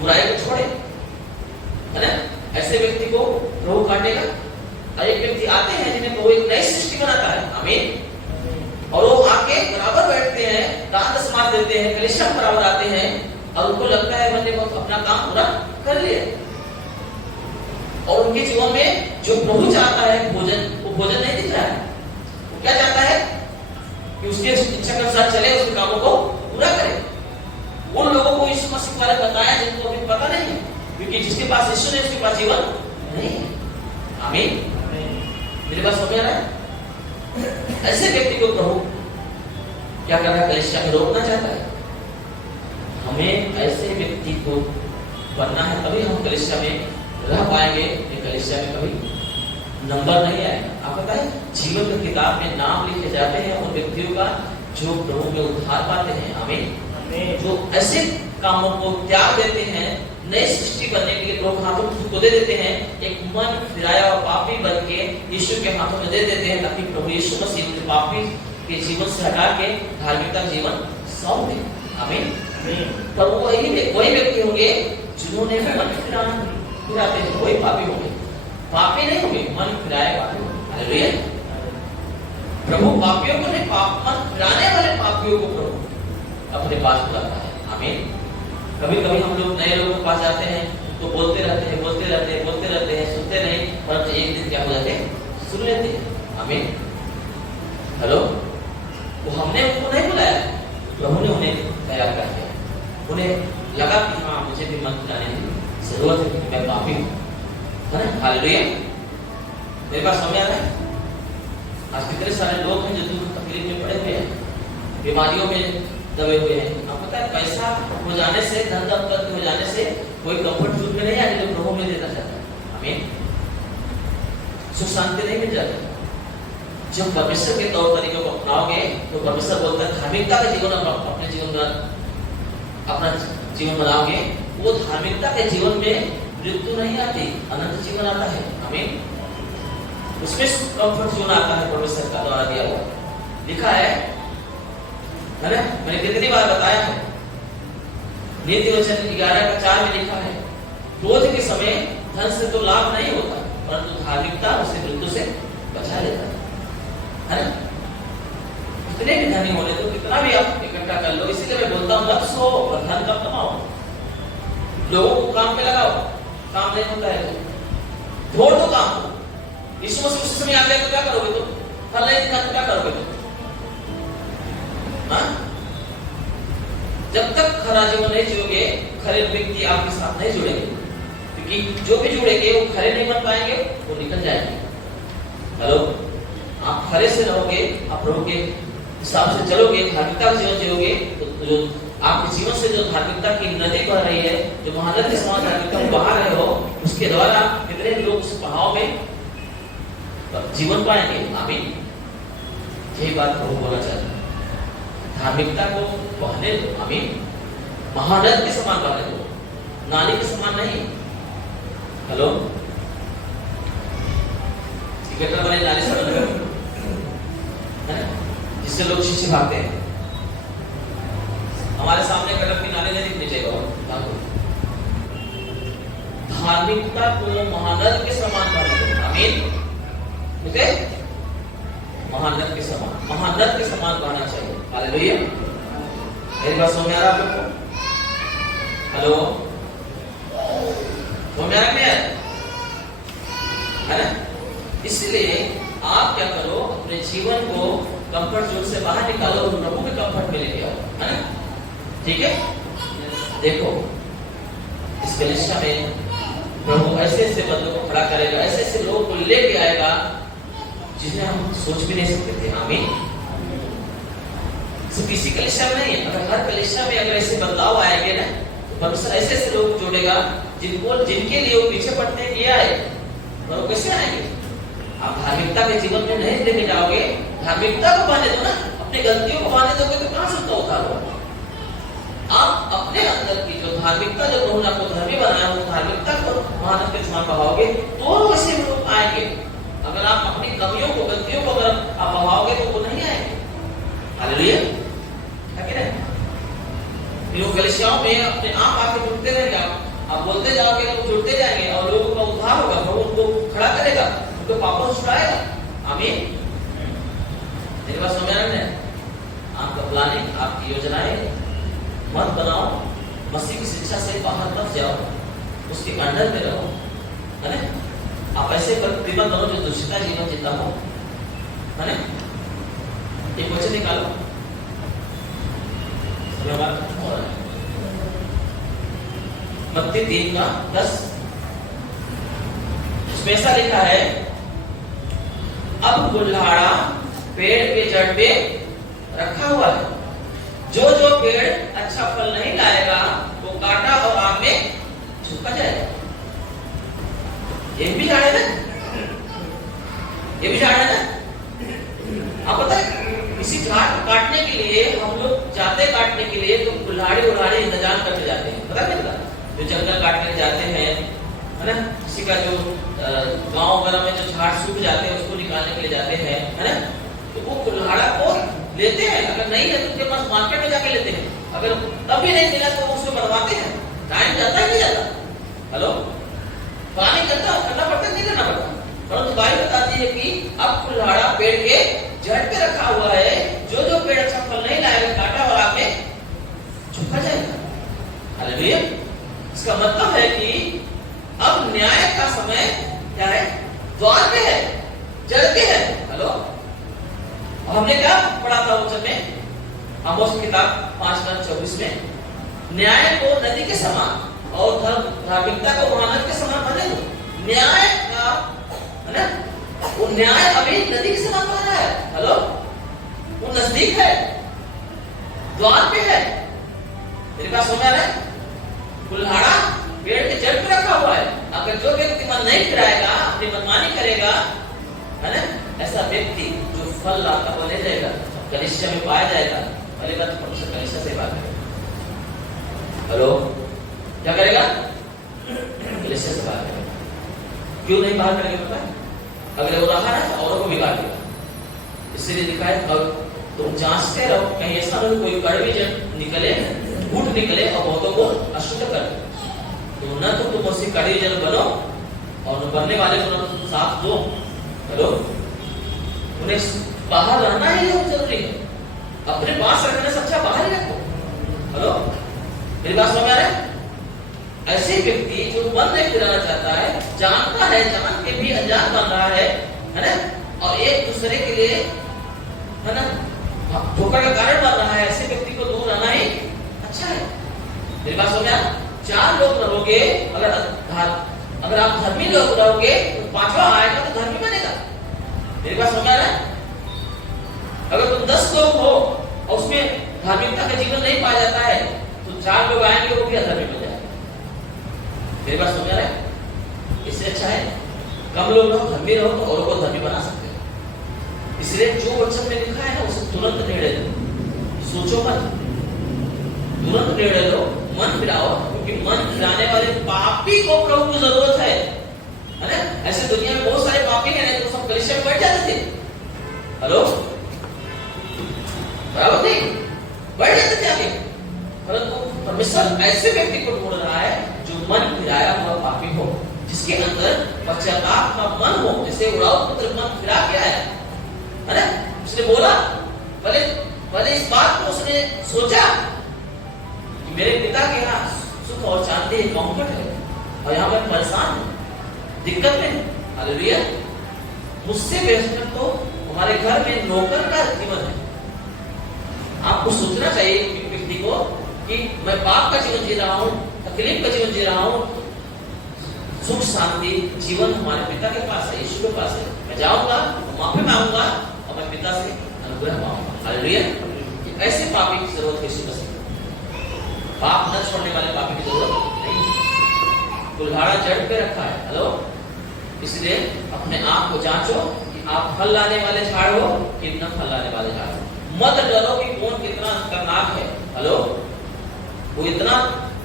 बुराई को छोड़े, है ना। ऐसे व्यक्ति को प्रभु काटेगा। और एक व्यक्ति आते हैं जिन्हें प्रभु एक नई सृष्टि बनाता है, आमीन। और वो आके बराबर बैठते हैं, दान दशमात देते हैं, कलीसिया में बराबर आते हैं और उनको लगता है मैंने अपना काम पूरा कर लिया। और उनके जीवन में जो प्रभु चाहता है भोजन, वो भोजन नहीं दिख रहा है। वो क्या चाहता है कि उसके इच्छा के अनुसार चले, उसके कामों को पूरा करे। उन लोगों को यीशु मसीह के बारे में बताया जिनको अभी पता नहीं है, क्योंकि जिसके पास यीशु है उसके पास जीवन नहीं है, आमीन। मेरी बात समझ आ रहा है? ऐसे व्यक्ति को प्रभु क्या कर रहा है? कलीसिया में रोकना चाहता है। हमें ऐसे व्यक्ति को बनना है, तभी हम कलीसिया में रह पाएंगे। कलीसिया में कभी नंबर नहीं आएगा। आप पता है जीवन की किताब में नाम लिखे जाते हैं उन व्यक्तियों का जो प्रभु में उद्धार पाते हैं, आमीन। जो ऐसे कामों को त्याग देते हैं, नई सृष्टि बनने के लिए प्रभु हाथों में को दे देते हैं, एक मन फिराया और पापी बन के यीशु के हाथों में दे देते हैं, ताकि प्रभु यीशु मसीह उनके पापी के जीवन से हटा के धार्मिकता जीवन सौंप दे, आमीन। पर वो वही व्यक्ति होंगे जिन्होंने मन फिराते हैं, वही पापी होंगे। पापी नहीं होंगे, मन फिराए पापी होंगे। हालेलुया। प्रभु पापियों को नहीं, मन फिराने वाले पापियों को प्रभु अपने पास बुलाता है, आमीन। कभी कभी हम लोग नए लोगों के पास जाते हैं तो बोलते रहते हैं, सुनते नहीं, पर एक दिन क्या हो जाते हैं? सुन लेते हैं, आमीन। हेलो, वो हमने उनको नहीं बुलाया, प्रभु ने उन्हें तैयार कर दिया। उन्हें लगा कि हाँ मुझे भी मन फिराने की जरूरत है, मैं पापी हूँ, है ना। हालेलुया। मेरे पास समझ आ रहा है? आज कितने सारे लोग हैं जो दुख तकलीफ में पड़े हुए हैं, बीमारियों में दबे हुए हैं। आपको पता है पैसा हो जाने से, धन दौलत हो जाने से कोई कंफर्ट जोन में नहीं आने जो प्रभु में देना चाहता है, आमीन। सुख शांति नहीं मिल जाती। जब परमेश्वर के तौर तरीकों को अपनाओगे तो परमेश्वर बोलता है धार्मिकता का जीवन अपने जीवन में अपना जीवन बनाओगे, वो धार्मिकता के जीवन में मृत्यु नहीं आती, अनंत जीवन आता है, आमीन। उसमें कंफर्ट जोन आता है परमेश्वर का द्वारा दिया हुआ, लिखा है ना। मैंने कितनी बार बताया है, नीति वचन 11:4 में लिखा है, क्रोध के समय धन से तो लाभ नहीं होता, परंतु धार्मिकता उसे मृत्यु से बचा लेता है ना। कितने भी धनी होने तो कितना भी आप इकट्ठा कर लो, इसीलिए मैं बोलता हूँ मत सो और धन कब कमाओ, लोगों को काम पे लगाओ। काम नहीं होता है तो छोड़ दो काम को। यीशु मसीह उस समय आ गया तो क्या करोगे तुम? फल नहीं दिखा तो क्या करोगे तुम? हाँ? जब तक खरा जीवन नहीं जियोगे, खरे व्यक्ति आपके साथ नहीं जुड़ेंगे, क्योंकि जो भी जुड़ेंगे वो खरे नहीं बन पाएंगे, वो निकल जाएंगे। हेलो, आप खरे से रहोगे, आप प्रभु के हिसाब से चलोगे, धार्मिकता का जीवन जियोगे, तो जो आपके जीवन से जो धार्मिकता की नदी बह रही है, जो महानदी समान धार्मिकता में बहा रहे हो, उसके द्वारा कितने लोग उस बहाव में जीवन पाएंगे, आमीन। यही बात प्रभु बोलना चाहते हैं, धार्मिकता को बहने दो, आमीन। महानद के समान बहने दो, नाली के समान नहीं। हेलो, इकट्ठा बने नाली से बन रहे है ना, जिससे लोग शीशे भागते हैं। हमारे सामने कटक की नाली नहीं दिखनी चाहिए। धार्मिकता को महानद के समान बहने दो, आमीन। ओके, महानद के समान बहना चाहिए। हालेलुया। मेरी बात समझ आ रहा है आपको? हेलो, समझ आ रहा है ना? इसलिए आप क्या करो, अपने जीवन को कंफर्ट जोन से बाहर निकालो और प्रभु के कंफर्ट में लेके आओ, है ना? ठीक है। देखो, इस कलीसिया में प्रभु ऐसे ऐसे बंदों को खड़ा करेगा, ऐसे ऐसे लोगों को लेके आएगा जिन्हें हम सोच भी नहीं सकते थे, आमीन। सिर्फ इसी कलीसिया में नहीं है, अगर हर कलीसिया में अगर ऐसे बदलाव आएंगे ना, तो परमेश्वर ऐसे ऐसे लोग जोड़ेगा जिनके लिए वो पीछे पड़ते हैं ये आए, और वो कैसे आएंगे? आप धार्मिकता के जीवन में नहीं लेके जाओगे, धार्मिकता को बहाने दो ना, अपनी गलतियों को बहाने दोगे तो कहां से उसका उद्धार होगा? आप अपने अंदर की जो धार्मिकता, जो उन्होंने आपको धर्मी बनाया हो, धार्मिकता को महानव के समान बहाओगे तो वैसे लोग आएंगे। अगर आप अपनी कमियों को, गलतियों को अगर आप बहाओगे तो वो नहीं आएंगे। हालेलुया, है कि नहीं? लोग कलीसियाओं में अपने आप आके जुड़ते रहेंगे, आप बोलते जाओगे तो जुड़ते जाएंगे और लोगों का उद्धार होगा, प्रभु उनको खड़ा करेगा, उनको पापों से छुड़ाएगा। आमीन। मेरी बात समझ रहे हैं? आपका प्लानिंग, आपकी योजनाएं मत बनाओ, मसीह की शिक्षा से बाहर मत जाओ, उसके अंडर में रहो, है ना? आप ऐसे प्रतिबंध बनो जो दुष्टता जीवन जीता हो, है ना? एक वचन निकालो, मत्ती 3:10, उसमें ऐसा लिखा है, अब कुल्हाड़ा पेड़ के जड़ पे रखा हुआ है, जो जो पेड़ अच्छा फल नहीं लाएगा वो काटा और आग में झोंका जाएगा। ये भी जाने ना, ये भी जाने ना। आप पता है किसी झाड़ को काटने के लिए हम लोग जाते काटने के लिए तो कुल्हाड़ी उल्हाड़ी इंतजाम करके जाते हैं, पता है क्या? जो जंगल काटने जाते हैं, है ना? किसी का जो गांव वगैरह में जो झाड़ सूख जाते हैं उसको निकालने के लिए जाते हैं, है ना? तो वो कुल्हाड़ा को लेते हैं, अगर नहीं है तो उनके पास मार्केट में जाके लेते हैं, अगर तब भी नहीं मिला तो उसको बनवाते हैं। टाइम जाता है नहीं जाता? हेलो, पानी करना पड़ता है नहीं करना पड़ता? परंतु बाइबल बताती है कि अब कुल्हाड़ा पेड़ के जड़ पे रखा हुआ है, जो जो पेड़ अच्छा फल नहीं लाएगा काटा और आग में झोंका जाएगा। हालेलुया। इसका मतलब है कि अब न्याय का समय क्या है? द्वार पे है, जड़ पे है। हेलो, हमने क्या पढ़ा था वचन में? आमोस की किताब 5:24 में, न्याय को नदी के समान और धार्मिकता को महानद के समान बने दो। न्याय का, है ना? वो न्याय अभी नदी के समान बन रहा है। हेलो, वो नजदीक है, द्वार पे है। मेरी बात समझ आ रहा है? कुल्हाड़ा पेड़ के जड़ पे रखा हुआ है, अगर जो व्यक्ति मन नहीं फिराएगा, अपनी मनमानी करेगा, है ना? ऐसा व्यक्ति जो फल लाता हुआ ले जाएगा, कलीसिया में पाया जाएगा। पहले बात परमेश्वर कलीसिया से बात करेगा। हेलो, क्या करेगा? कलीसिया से बात करेगा। क्यों नहीं बात करेंगे पता है? अगर वो रहा है औरों को बिगाड़ देगा। इसलिए लिखा है, अब तुम जांचते रहो कहीं ऐसा ना कोई कड़वी जड़ निकले, घूट निकले और बहुतों को अशुद्ध कर दे। तो न तो तुम उसकी कड़वी जड़ बनो और बनने वाले को न साथ दो। हेलो, उन्हें बाहर रहना ही बहुत जरूरी है। अपने पास रखने से अच्छा बाहर ही रखो। हेलो, मेरी बात समझ आ रहा है? ऐसे व्यक्ति जो मन नहीं फिराना चाहता है, जानता है, जान के भी अनजान बन रहा है ना? और एक दूसरे के लिए, है ना, धोखा का कारण बन रहा है, ऐसे व्यक्ति को दूर रहना ही अच्छा है। मेरी बात समझ आ? 4 लोग रहोगे, अगर आप धर्मी लोग रहोगे तो 5वां आएगा तो धर्मी बनेगा। मेरी बात समझ आ रहा है? अगर तुम 10 लोग हो और उसमें धार्मिकता का जीवन नहीं पाया जाता है तो 4 लोग आएंगे वो भी अधर्मी बन जाएंगे। मेरी बात समझ आ रहा है? इससे अच्छा है कम लोग रहो, धर्मी रहो तो औरों को धर्मी बना सकते हो। इसलिए जो वचन में लिखा है ना उसे तुरंत निर्णय लो, सोचो मत, तुरंत निर्णय लो, मन फिराओ, क्योंकि मन फिराने वाले पापी को प्रभु की जरूरत है ना? ऐसे दुनिया में बहुत सारे पापी हैं, तो सब कलीसिया में बैठ जाते थे। हेलो, बराबर नहीं बैठ जाते थे आगे, परंतु परमेश्वर ऐसे व्यक्ति को ढूंढ रहा है जो मन फिराया हुआ पापी हो, जिसके अंदर पश्चाताप का मन हो, जैसे उड़ाऊ पुत्र मन फिरा के आया, है ना? उसने बोला, भले इस बात को उसने सोचा कि मेरे पिता के यहाँ सुख और शांति कंफर्ट है और यहाँ पर परेशान हूं, दिक्कत में। हालेलुया। मुझसे बेहतर तो हमारे घर में नौकर का जीवन है। आपको सोचना चाहिए व्यक्ति को कि मैं पाप का जीवन जी रहा हूँ, तकलीफ का जीवन जी रहा हूँ, सुख शांति जीवन हमारे पिता के पास है, यीशु के पास है। मैं जाऊंगा, माफी मांगूंगा और मैं पिता से अनुग्रह पाऊंगा। हालेलुया। ऐसे पापी की जरूरत है यीशु मसीह को। पाप न छोड़ने वाले पापी की जरूरत नहीं। कुल्हाड़ा जड़ पे रखा है। हेलो, इसलिए अपने आप को जांचो कि आप फल लाने वाले झाड़ हो कि न फल लाने वाले झाड़ हो। मत डरो कि कौन कितना खतरनाक है। हेलो, वो इतना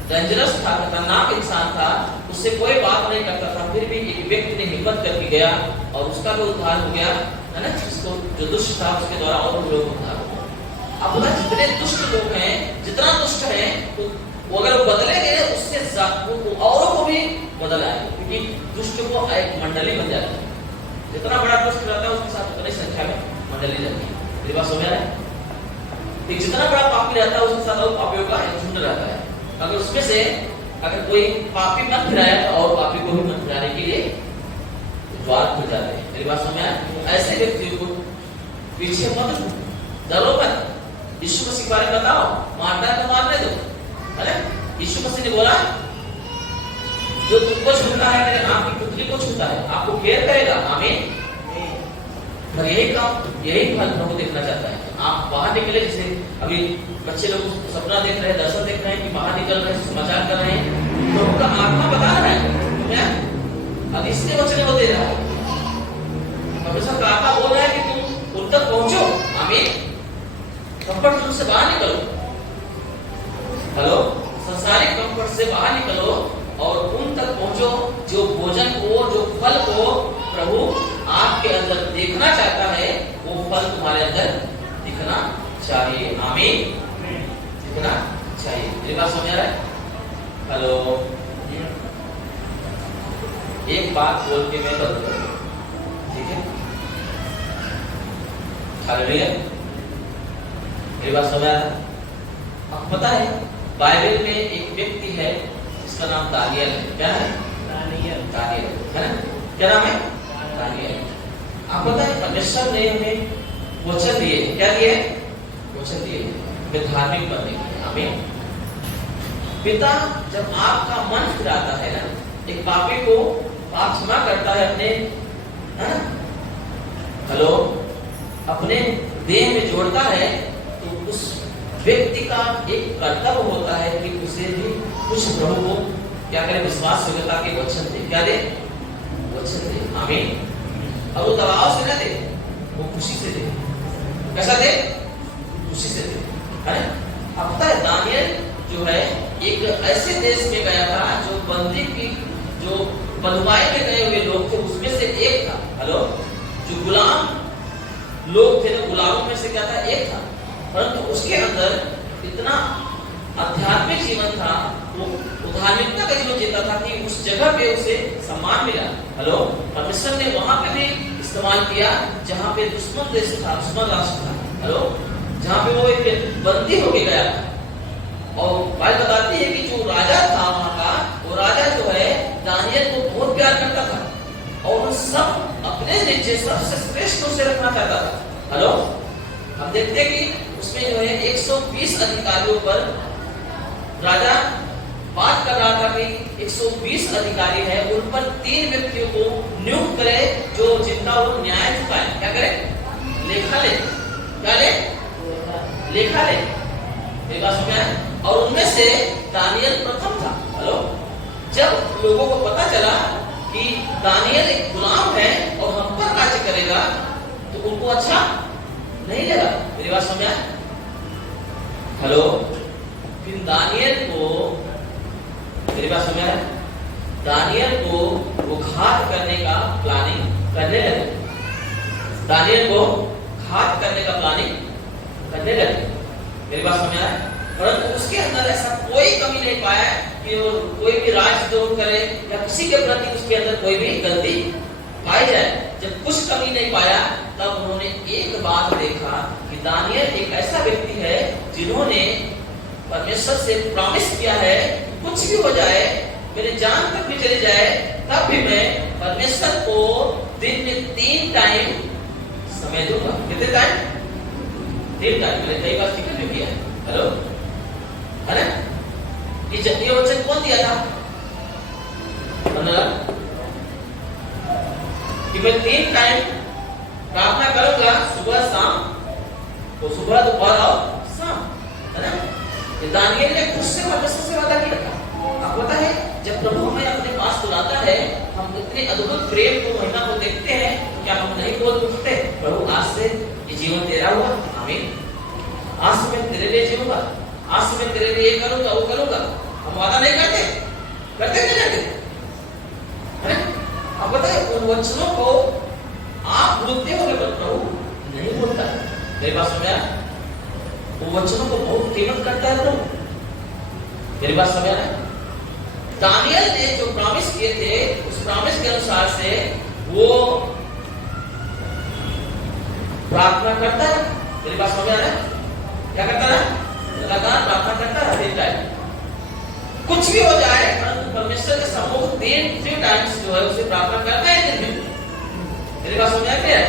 डेंजरस था, खतरनाक इंसान था, उससे कोई बात नहीं करता था, फिर भी एक व्यक्ति ने हिम्मत करके गया और उसका भी उद्धार हो गया, है ना। जिसको जो दुष्ट था उसके द्वारा और भी लोग उद्धार हो गए। अब पता जितने दुष्ट लोग हैं, जितना दुष्ट है, तो वो अगर बदलेंगे उससे औरों को भी बदल आएंगे, क्योंकि दुष्ट को एक मंडली बन जाती है। जितना बड़ा दुष्ट रहता है उसके साथ उतनी संख्या में मंडली रहती है। मेरी बात समझ रहा है? जितना बड़ा पापी रहता है उसके साथ और पापियों का एक झुंड रहता है। अगर उसमें से अगर कोई पापी मत फिराया तो और पापी को भी मत फिराने के लिए द्वार खुल जाते हैं। मेरी बात समझ आया? ऐसे व्यक्तियों को पीछे मत डरो मत, यीशु मसीह के बारे में बताओ, मारना है तो मारने दो, है ना। यीशु मसीह ने बोला जो तुमको छूता है मेरे नाम की पुतली को छूता है, आपको केयर करेगा। आमीन। और यही काम, यही फल प्रभु देखना चाहता है। आप बाहर निकले, जैसे अभी बच्चे लोग सपना देख रहे हैं, दर्शन देख रहे हैं कि बाहर निकल रहे हैं, समाचार कर रहे हैं, तो उनका आत्मा बता रहा है क्या? अब इसलिए वचन वो दे रहा है। परमेश्वर का आत्मा बोल रहा है कि तुम उन तक पहुंचो। आमीन। कंफर्ट जोन से बाहर निकलो। हेलो, संसारिक कंफर्ट से बाहर निकलो और उन तक पहुंचो जो भोजन को, जो फल को प्रभु आपके अंदर देखना चाहता है, वो फल तुम्हारे अंदर दिखना चाहिए। आमीन। दिखना चाहिए। मेरी बात समझ रहा है? हेलो, एक बात बोल के मैं बंद करूं, ठीक है? हालेलुया। मेरी बात समझ रहा है? आपको पता है बाइबल में एक व्यक्ति है जिसका नाम दानियल है। क्या है? दानियल, है ना? क्या नाम है? दानियल। आपको पता है परमेश्वर ने हमें वचन दिए। क्या दिए? वचन दिए हमें धार्मिक बनने के लिए। आमीन। पिता जब आपका मन फिराता है ना, एक पापी को पाप क्षमा करता है अपने, है ना, हेलो, अपने देह में जोड़ता है, तो उस व्यक्ति का एक कर्तव्य होता है कि उसे भी कुछ प्रभु को क्या करे? विश्वास योग्यता के वचन दे। क्या दे? वचन दे। आमीन। और वो दबाव से ना दे, वो खुशी से दे। कैसा दे? खुशी से दे, है ना। अब पता है दानियल जो है एक ऐसे देश में गया था जो बंदी की, जो बंधुआई में गए हुए लोग थे, उसमें से एक था। हेलो, जो गुलाम लोग थे, गुलामों में से क्या था? एक था। परंतु उसके अंदर इतना आध्यात्मिक जीवन था, वो धार्मिकता का जीवन जीता था कि उस जगह पे उसे सम्मान मिला। हेलो, परमेश्वर ने वहां पे भी इस्तेमाल किया जहां पे दुश्मन देश था, दुश्मन राष्ट्र था। हेलो, जहां पे वो एक बंदी होके गया था। और बाइबल बताती है कि जो राजा था वहां का, वो राजा जो है दानियल को बहुत प्यार करता था और सब अपने नीचे सबसे श्रेष्ठ उसे रखना चाहता था। हेलो, हम देखते हैं कि उसमें जो है 120 अधिकारियों पर राजा बात कर रहा था कि 120 अधिकारी है, उन पर 3 व्यक्तियों को नियुक्त करे जो जिनका वो न्याय चुकाए। क्या करे? लेखा ले। क्या ले? लेखा ले। मेरी बात समझ आया? और उनमें से दानियल प्रथम था। हेलो, जब लोगों को पता चला कि दानियल एक गुलाम है और हम पर राज्य करेगा, तो उनको अच्छा नहीं लगा। मेरी बात समझ आया? हेलो, फिर दानियल को, मेरी बात समझ आया? दानियल को वो घात करने का प्लानिंग करने लगे। दानियल को घात करने का प्लानिंग करने लगे। मेरी बात समझ आया? परंतु उसके अंदर ऐसा कोई कमी नहीं पाया कि वो कोई भी राजद्रोह करे या किसी के प्रति उसके अंदर कोई भी गलती पाई जाए। जब कुछ कमी नहीं पाया, तब उन्होंने एक बात देखा कि दानियल एक ऐसा व्यक्ति है जिन्होंने परमेश्वर से प्रॉमिस किया है, कुछ भी हो जाए, मेरी जान तक भी चली जाए, तब भी मैं परमेश्वर को दिन में 3 टाइम समय दूंगा। कितने टाइम? 3 टाइम। मैंने कई बार जिक्र किया है। हेलो, है ना? ये वचन कौन दिया था? कि मैं 3 टाइम प्रार्थना करूंगा, सुबह शाम, तो सुबह दोपहर और शाम। दानियेल ने खुद से परमेश्वर से वादा किया था। आपको पता है जब प्रभु हमें अपने पास बुलाता है, हम इतने अद्भुत प्रेम को महिमा को देखते हैं, तो क्या हम नहीं बोल उठते प्रभु आज से ये जीवन तेरा हुआ, आमीन। आज से मैं तेरे लिए जीऊंगा, आज से मैं तेरे लिए ये करूंगा वो करूंगा। हम वादा नहीं करते, करते नहीं करते, है? आप बताए उन वचनों को आप बोलते हो लेकिन प्रभु नहीं बोलता। मेरी बात समझ आया? वो वचनों को बहुत कीमत करता है प्रभु। मेरी बात समझ आया? दानियल ने जो प्रॉमिस किए थे उस प्रॉमिस के अनुसार से वो प्रार्थना करता है। मेरी बात समझ आ रहा है? क्या करता है? लगातार प्रार्थना करता है हर टाइम। कुछ भी हो जाए परंतु परमेश्वर के सम्मुख 3 टाइम्स जो है उसे प्रार्थना करता है दिन में। मेरी बात समझ आ रही है?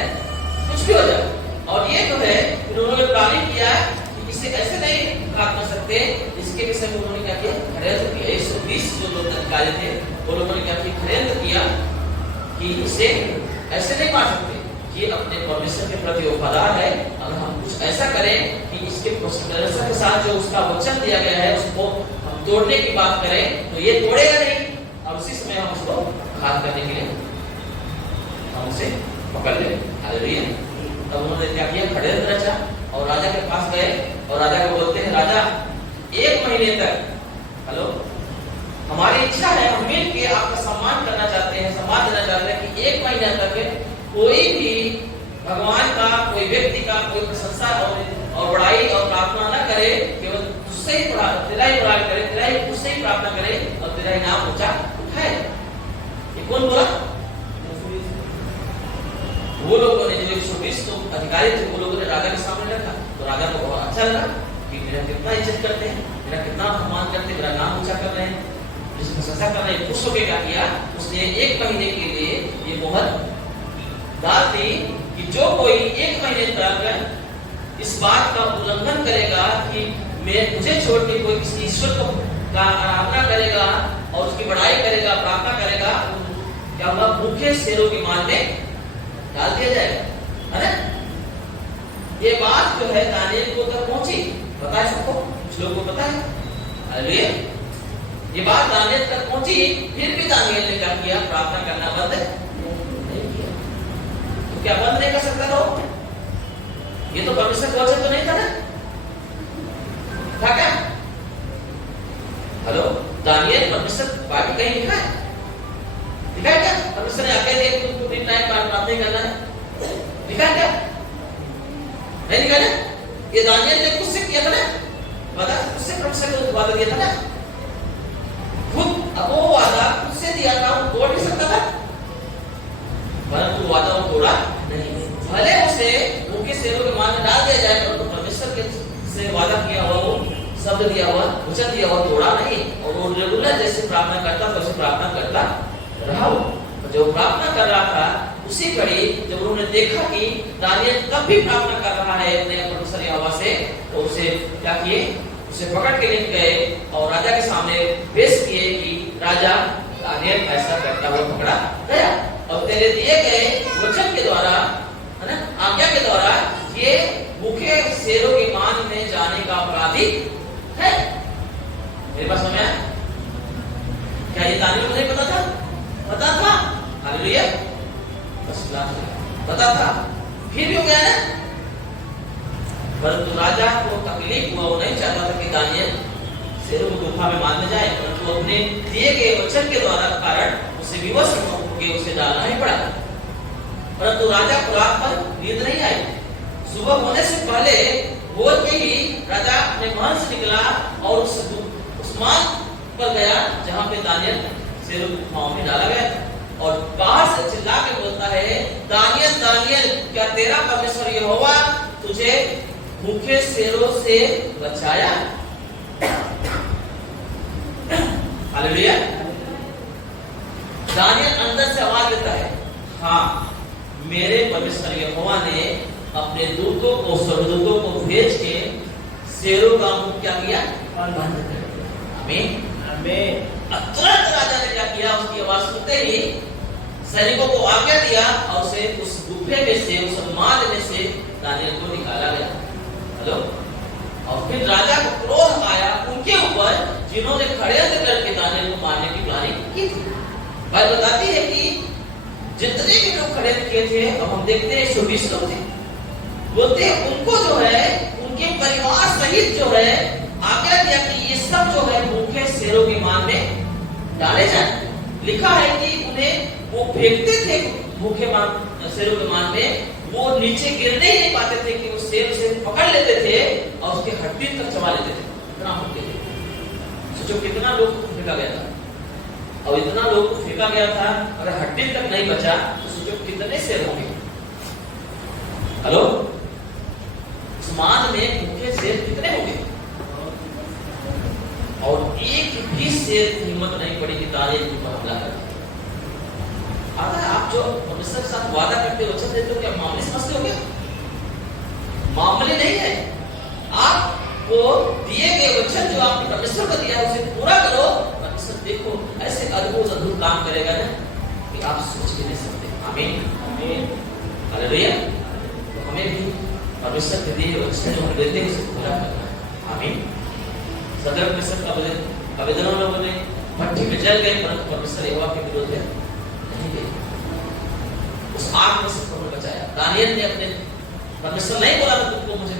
कुछ भी हो जाए। और ये जो है उन्होंने प्लानिंग किया कि इसे ऐसे नहीं प्रार्थना कर सकते, इसके विषय में उन्होंने क्या किया? घरेंद्र किया। 120 जो लोग अधिकारी थे वो लोगों ने क्या किया? घरेंद्र किया कि इसे ऐसे नहीं मार सकते, ये अपने परमेश्वर के प्रति वफादार है। अगर हम कुछ ऐसा करें कि इसके परमेश्वर के साथ जो उसका वचन दिया गया है उसको हम तोड़ने की बात करें तो ये तोड़ेगा नहीं, और उसी समय हम उसको घात करने के लिए हम उसे पकड़ लें। हालेलुया। तब उन्होंने क्या किया? खड़ेंद्र रचा और राजा के पास गए और राजा को बोलते हैं, राजा 1 महीने तक, हेलो, हमारी इच्छा है, हम मिल के आपका सम्मान करना चाहते हैं, सम्मान देना चाहते हैं कि 1 महीना तक कोई भी भगवान का, कोई व्यक्ति का कोई प्रशंसा और बड़ाई और प्रार्थना न करे, केवल तुझसे ही तेरा ही बड़ाई करे, तेरा ही तुझसे ही प्रार्थना करे और तेरा ही नाम ऊंचा उठाए। ये कौन बोला? वो लोगों ने, जो 120 अधिकारी थे, वो लोगों ने राजा के सामने रखा। तो राजा को बहुत अच्छा लगा कि मेरा कितना इज्जत करते हैं, मेरा कितना सम्मान करते हैं, मेरा नाम ऊंचा कर रहे हैं, जिसकी प्रशंसा कर रहे हैं। खुश होकर क्या किया? उसने 1 महीने के लिए ये मोहर डाल दी कि जो कोई 1 महीने तक इस बात का उल्लंघन करेगा कि मैं मुझे छोड़ के कोई किसी ईश्वर को का आराधना करेगा और उसकी बड़ाई करेगा, प्रार्थना करेगा, क्या होगा? भूखे शेरों की मान में डाल दिया जाएगा, है ना? ये बात जो है दानियल को तक पहुंची। पता है सबको? कुछ लोगों को पता है? हालेलुया। ये बात दानियल तक पहुंची, फिर भी दानियल ने क्या किया? प्रार्थना करना बंद नहीं किया। तो क्या बंद नहीं कर सकता था? ये तो परमेश्वर का वचन तो नहीं था ना? था क्या? हेलो, दानियल परमेश्वर बाकी कहीं लिखा है? लिखा है क्या? परमेश्वर ने आज्ञा दी तुमको 3 टाइम प्रार्थना करना है, लिखा है क्या? नहीं लिखा ना? ये दानियल ने खुद से किया था ना? वादा खुद से परमेश्वर को वादा दिया था ना? खुद वो वादा खुद से दिया था, वो तोड़ नहीं सकता था, परंतु वादा वो तोड़ा नहीं। भले उसे भूखे शेरों के मान में डाल दिया जाए, परंतु परमेश्वर के से वादा किया हुआ, वो शब्द दिया हुआ, वचन दिया हुआ तोड़ा नहीं। और वो रेगुलर जैसे प्रार्थना करता था वैसे प्रार्थना करता रहा। वो जो प्रार्थना कर रहा था उसी घड़ी जब उन्होंने देखा कि दानियल तब भी प्रार्थना कर रहा है अपने परमेश्वर यहोवा से, तो उसे क्या किए? उसे पकड़ के ले गए और राजा के सामने पेश किए कि राजा, दानियल ऐसा करता हुआ पकड़ा गया और तेरे दिए गए वचन के द्वारा, है ना, आज्ञा के द्वारा ये भूखे शेरों की मान में जाने का अपराधी है। मेरे पास समय है? क्या ये दानियल को नहीं पता था? पता था। हालेलुया। पता था, फिर भी हो गया ना? परंतु राजा को तकलीफ हुआ, वो नहीं चाहता था कि दानियल शेरों को गुफा में मारने जाए, परंतु अपने दिए गए वचन के द्वारा कारण उसे विवश होकर उसे डालना ही पड़ा। परंतु राजा को रात भर नींद नहीं आई। सुबह होने से पहले भोर के ही राजा अपने महल से निकला और उस मार्ग पर गया जहां पे दानियल शेरों की गुफाओं में डाला गया था, और बाहर से चिल्ला के बोलता है, दानियल दानियल, क्या तेरा परमेश्वर यहोवा तुझे भूखे शेरों से बचाया? हालेलुया। दानियल अंदर से आवाज देता है, हाँ, मेरे परमेश्वर यहोवा ने अपने दूतों को, स्वर्गदूतों को भेज के शेरों का मुंह क्या किया? बंद कर दिया। आमीन। तुरंत राजा ने क्या किया? उसकी आवाज सुनते ही सैनिकों को आज्ञा दिया और उसे उस गुफे में से, उस माल में से दानियल को निकाला गया। हेलो। और फिर राजा को क्रोध आया, जिन्होंने षड्यंत्र करके दानियल को मारने की प्लानिंग की थी। बाइबल बताती है कि जितने भी लोग षड्यंत्र किए थे, अब हम देखते हैं 120 लोग थे, बोलते हैं उनको जो है उनके परिवार सहित जो है आज्ञा दिया कि ये सब जो है भूखे शेरों के मान में डाले जाए। लिखा है कि उन्हें वो फेंकते थे भूखे शेरों के मान में, वो नीचे गिरने ही नहीं पाते थे कि वो शेर उसे पकड़ लेते थे और उसके हड्डी तक चबा लेते थे, इतना भूखे थे। सोचो कितना लोग को फेंका गया था, और इतना लोग को फेंका गया था, अगर हड्डी तक नहीं बचा तो सोचो कितने शेर होंगे। हेलो, आसमान में भूखे शेर कितने होंगे? और एक भी शेर की हिम्मत नहीं पड़ी कि दानियल के ऊपर हमला करे। आता है आप जो परमेश्वर के साथ वादा करते हो, वचन देते हो, क्या मामले समझते हो क्या? मामले नहीं है, आपको दिए गए वचन जो आपने परमेश्वर को दिया है उसे पूरा करो। परमेश्वर देखो ऐसे अद्भुत काम करेगा ना कि आप सोच के नहीं सकते। आमीन, आमीन, हालेलुया। तो हमें भी परमेश्वर के दिए वचन जो हम देते हैं उसे पूरा करना है। आमीन। सदर मिस्र का आवेदनों लोगों ने भट्टी में जल गए, परंतु परमेश्वर यहोवा के विरोध में नहीं गए, उस आग में से उन्होंने बचाया। दानियल ने अपने परमेश्वर नहीं बोला तो तुमको मुझे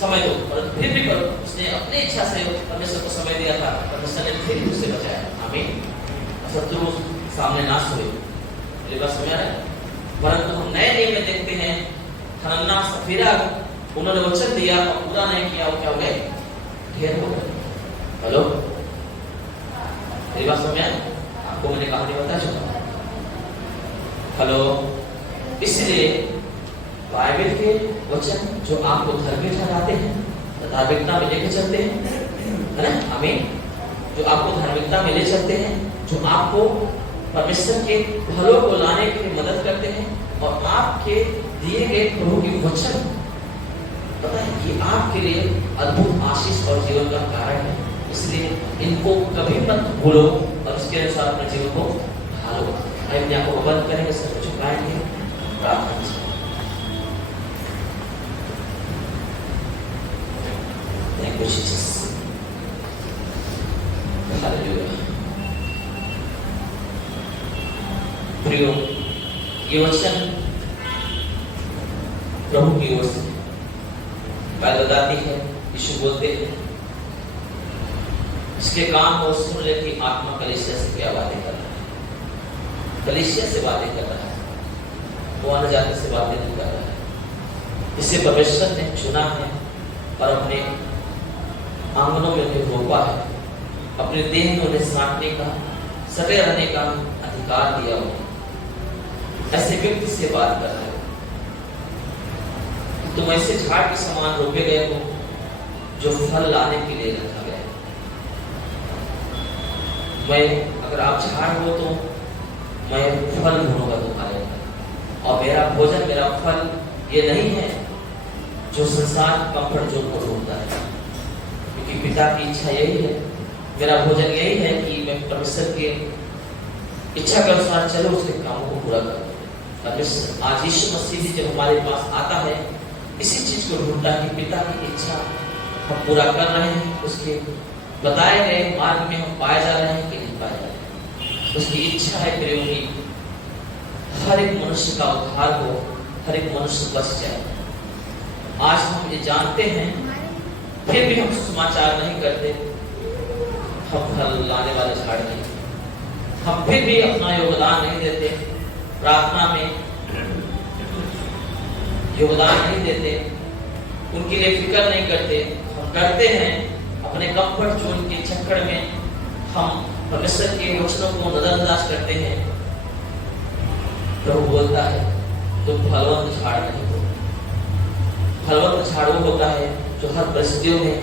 समय दो, परंतु फिर भी उसने अपनी इच्छा से परमेश्वर को समय दिया था, परमेश्वर ने फिर भी उसे बचाया। आमीन। शत्रु सामने नाश हुए, मेरी बात समझ आ रहा है? परंतु हम नए नियम में देखते हैं हनन्याह सफीरा उन्होंने वचन दिया और पूरा नहीं किया, वो क्या हो गए? ढेर हो गए। हेलो, मेरी बात समझ आए? आपको मैंने कहानी बता चुका। हेलो, इसलिए बाइबल के वचन जो आपको धर्मी ठहराते हैं, धार्मिकता में लेके चलते हैं, है ना? आमीन। जो आपको धार्मिकता में ले चलते हैं, जो आपको परमेश्वर के फलों को लाने के लिए मदद करते हैं, और आपके दिए गए प्रभु के वचन पता है कि आपके लिए अद्भुत आशीष और जीवन का कारण है। इसलिए इनको कभी मत भूलो और इसके अनुसार अपने जीवन को ढालो। अपने आप को बंद करेंगे, सब झुकाएंगे, प्रार्थना करेंगे। Thank you, Jesus. Hallelujah. प्रियो, ये वचन प्रभु की ओर से बाइबल बताती है, यीशु बोलते हैं इसके काम को सुन ले कि आत्मा कलीसिया से क्या बातें कर रहा है। कलीसिया से बातें कर रहा है, वो अन्य जाति से बातें नहीं कर रहा है। इसे परमेश्वर ने चुना है और अपने आंगनों में उन्हें रोपा है, अपने देह में उन्हें साटने का, सटे रहने का अधिकार दिया उन्हें। ऐसे व्यक्ति से बात कर रहे हो, तुम ऐसे झाड़ के समान रोपे गए हो जो फल लाने के लिए रखा गया है। मैं अगर आप झाड़ हो तो मैं फल ढूंढूंगा तुम्हारे अंदर, और मेरा भोजन, मेरा फल ये नहीं है जो संसार कंफर्ट जोन को ढूंढता है, क्योंकि पिता की इच्छा यही है, मेरा भोजन यही है कि मैं परमेश्वर के इच्छा के अनुसार चलो, उसके कामों को पूरा करो। परमेश्वर आज यीशु मसीह भी जब हमारे पास आता है, इसी चीज को ढूंढता है कि पिता की इच्छा हम पूरा कर रहे हैं, उसके बताए गए मार्ग में हम पाए जा रहे हैं कि नहीं पाए जा रहे। उसकी इच्छा है प्रियो की हर एक मनुष्य का उद्धार हो, हर एक मनुष्य बच जाए। आज हम ये जानते हैं, फिर भी हम सुसमाचार नहीं करते, हम फल लाने वाले झाड़ नहीं, हम फिर भी अपना योगदान नहीं देते, प्रार्थना में योगदान नहीं देते, उनके लिए फिक्र नहीं करते। हम करते हैं अपने कंफर्ट जोन के चक्कर में, हम परमेश्वर के वचनों को नजरअंदाज करते हैं। प्रभु बोलता है तुम फलवंत झाड़ नहीं हो। फलवंत झाड़ वो होता है जो हर परिस्थितियों में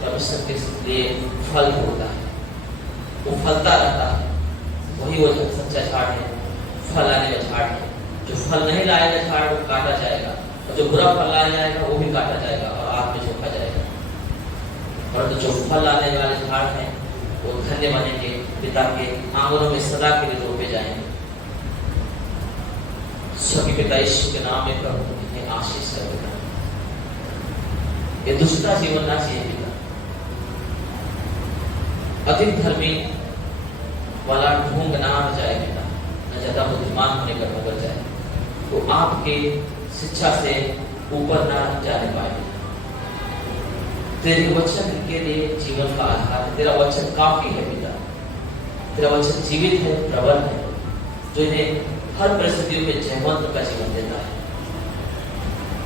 परमेश्वर के लिए फल होता है, वो फलता रहता है। वही वो सच्चा झाड़ है, फल आने का झाड़ है। जो फल नहीं लाएगा झाड़ वो काटा जाएगा, और जो बुरा फल लाया जाएगा वो भी काटा जाएगा और आग में झोंका जाएगा। परंतु जो फल लाने वाले झाड़ हैं वो धन्य बनेंगे, पिता के आंगनों में सदा के लिए रोपे जाएंगे। सभी पिता यीशु के नाम में प्रभु इन्हें आशीष करेगा। ये दुष्टता जीवन ना चाहिए पिता, अधिक धर्मी वाला ढोंग ना आ जाए पिता, न ज्यादा बुद्धिमान होने का ढोंग जाए, तो आपके शिक्षा से ऊपर ना जाने पाए। तेरे वचन के लिए जीवन का आधार है, तेरा वचन काफी है पिता, तेरा वचन जीवित है, प्रबल है, जो इन्हें हर परिस्थितियों में जयवंत का जीवन देता है।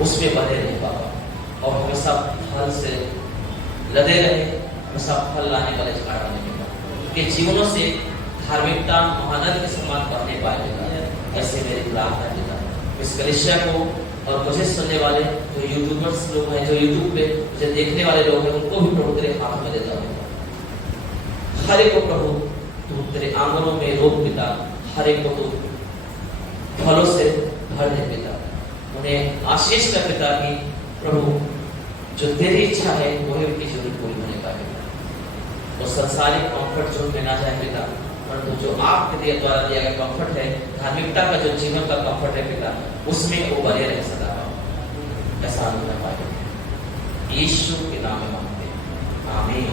उसमें बने रहे बाबा, और हमेशा फल से लदे रहे, हमेशा फल लाने वाले झाड़ बने पिता, कि जीवनों से धार्मिकता महानद के समान करने पाएगा। ऐसे मेरी प्रार्थना पिता, इस कलिसिया को और मुझे सुनने वाले जो यूट्यूबर्स लोग हैं, जो यूट्यूब पे मुझे देखने वाले लोग हैं, उनको भी प्रभु तेरे हाथ में देता हूँ। हर एक को प्रभु तू तेरे आंगनों में रोक पिता, हर एक को तू फलों से भर दे पिता, उन्हें आशीष का पिता की प्रभु जो तेरी इच्छा है वही उनकी जरूरत पूरी होने का पिता। वो संसारिक कंफर्ट जोन में ना जाए पिता, परंतु जो आपके द्वारा दिया गया कंफर्ट है, धार्मिकता का जो जीवन का कंफर्ट है पिता, उसमें वो बने रहे सदा। ऐसा अनुग्रह पाए यीशु के नाम में मांगते हैं, आमीन।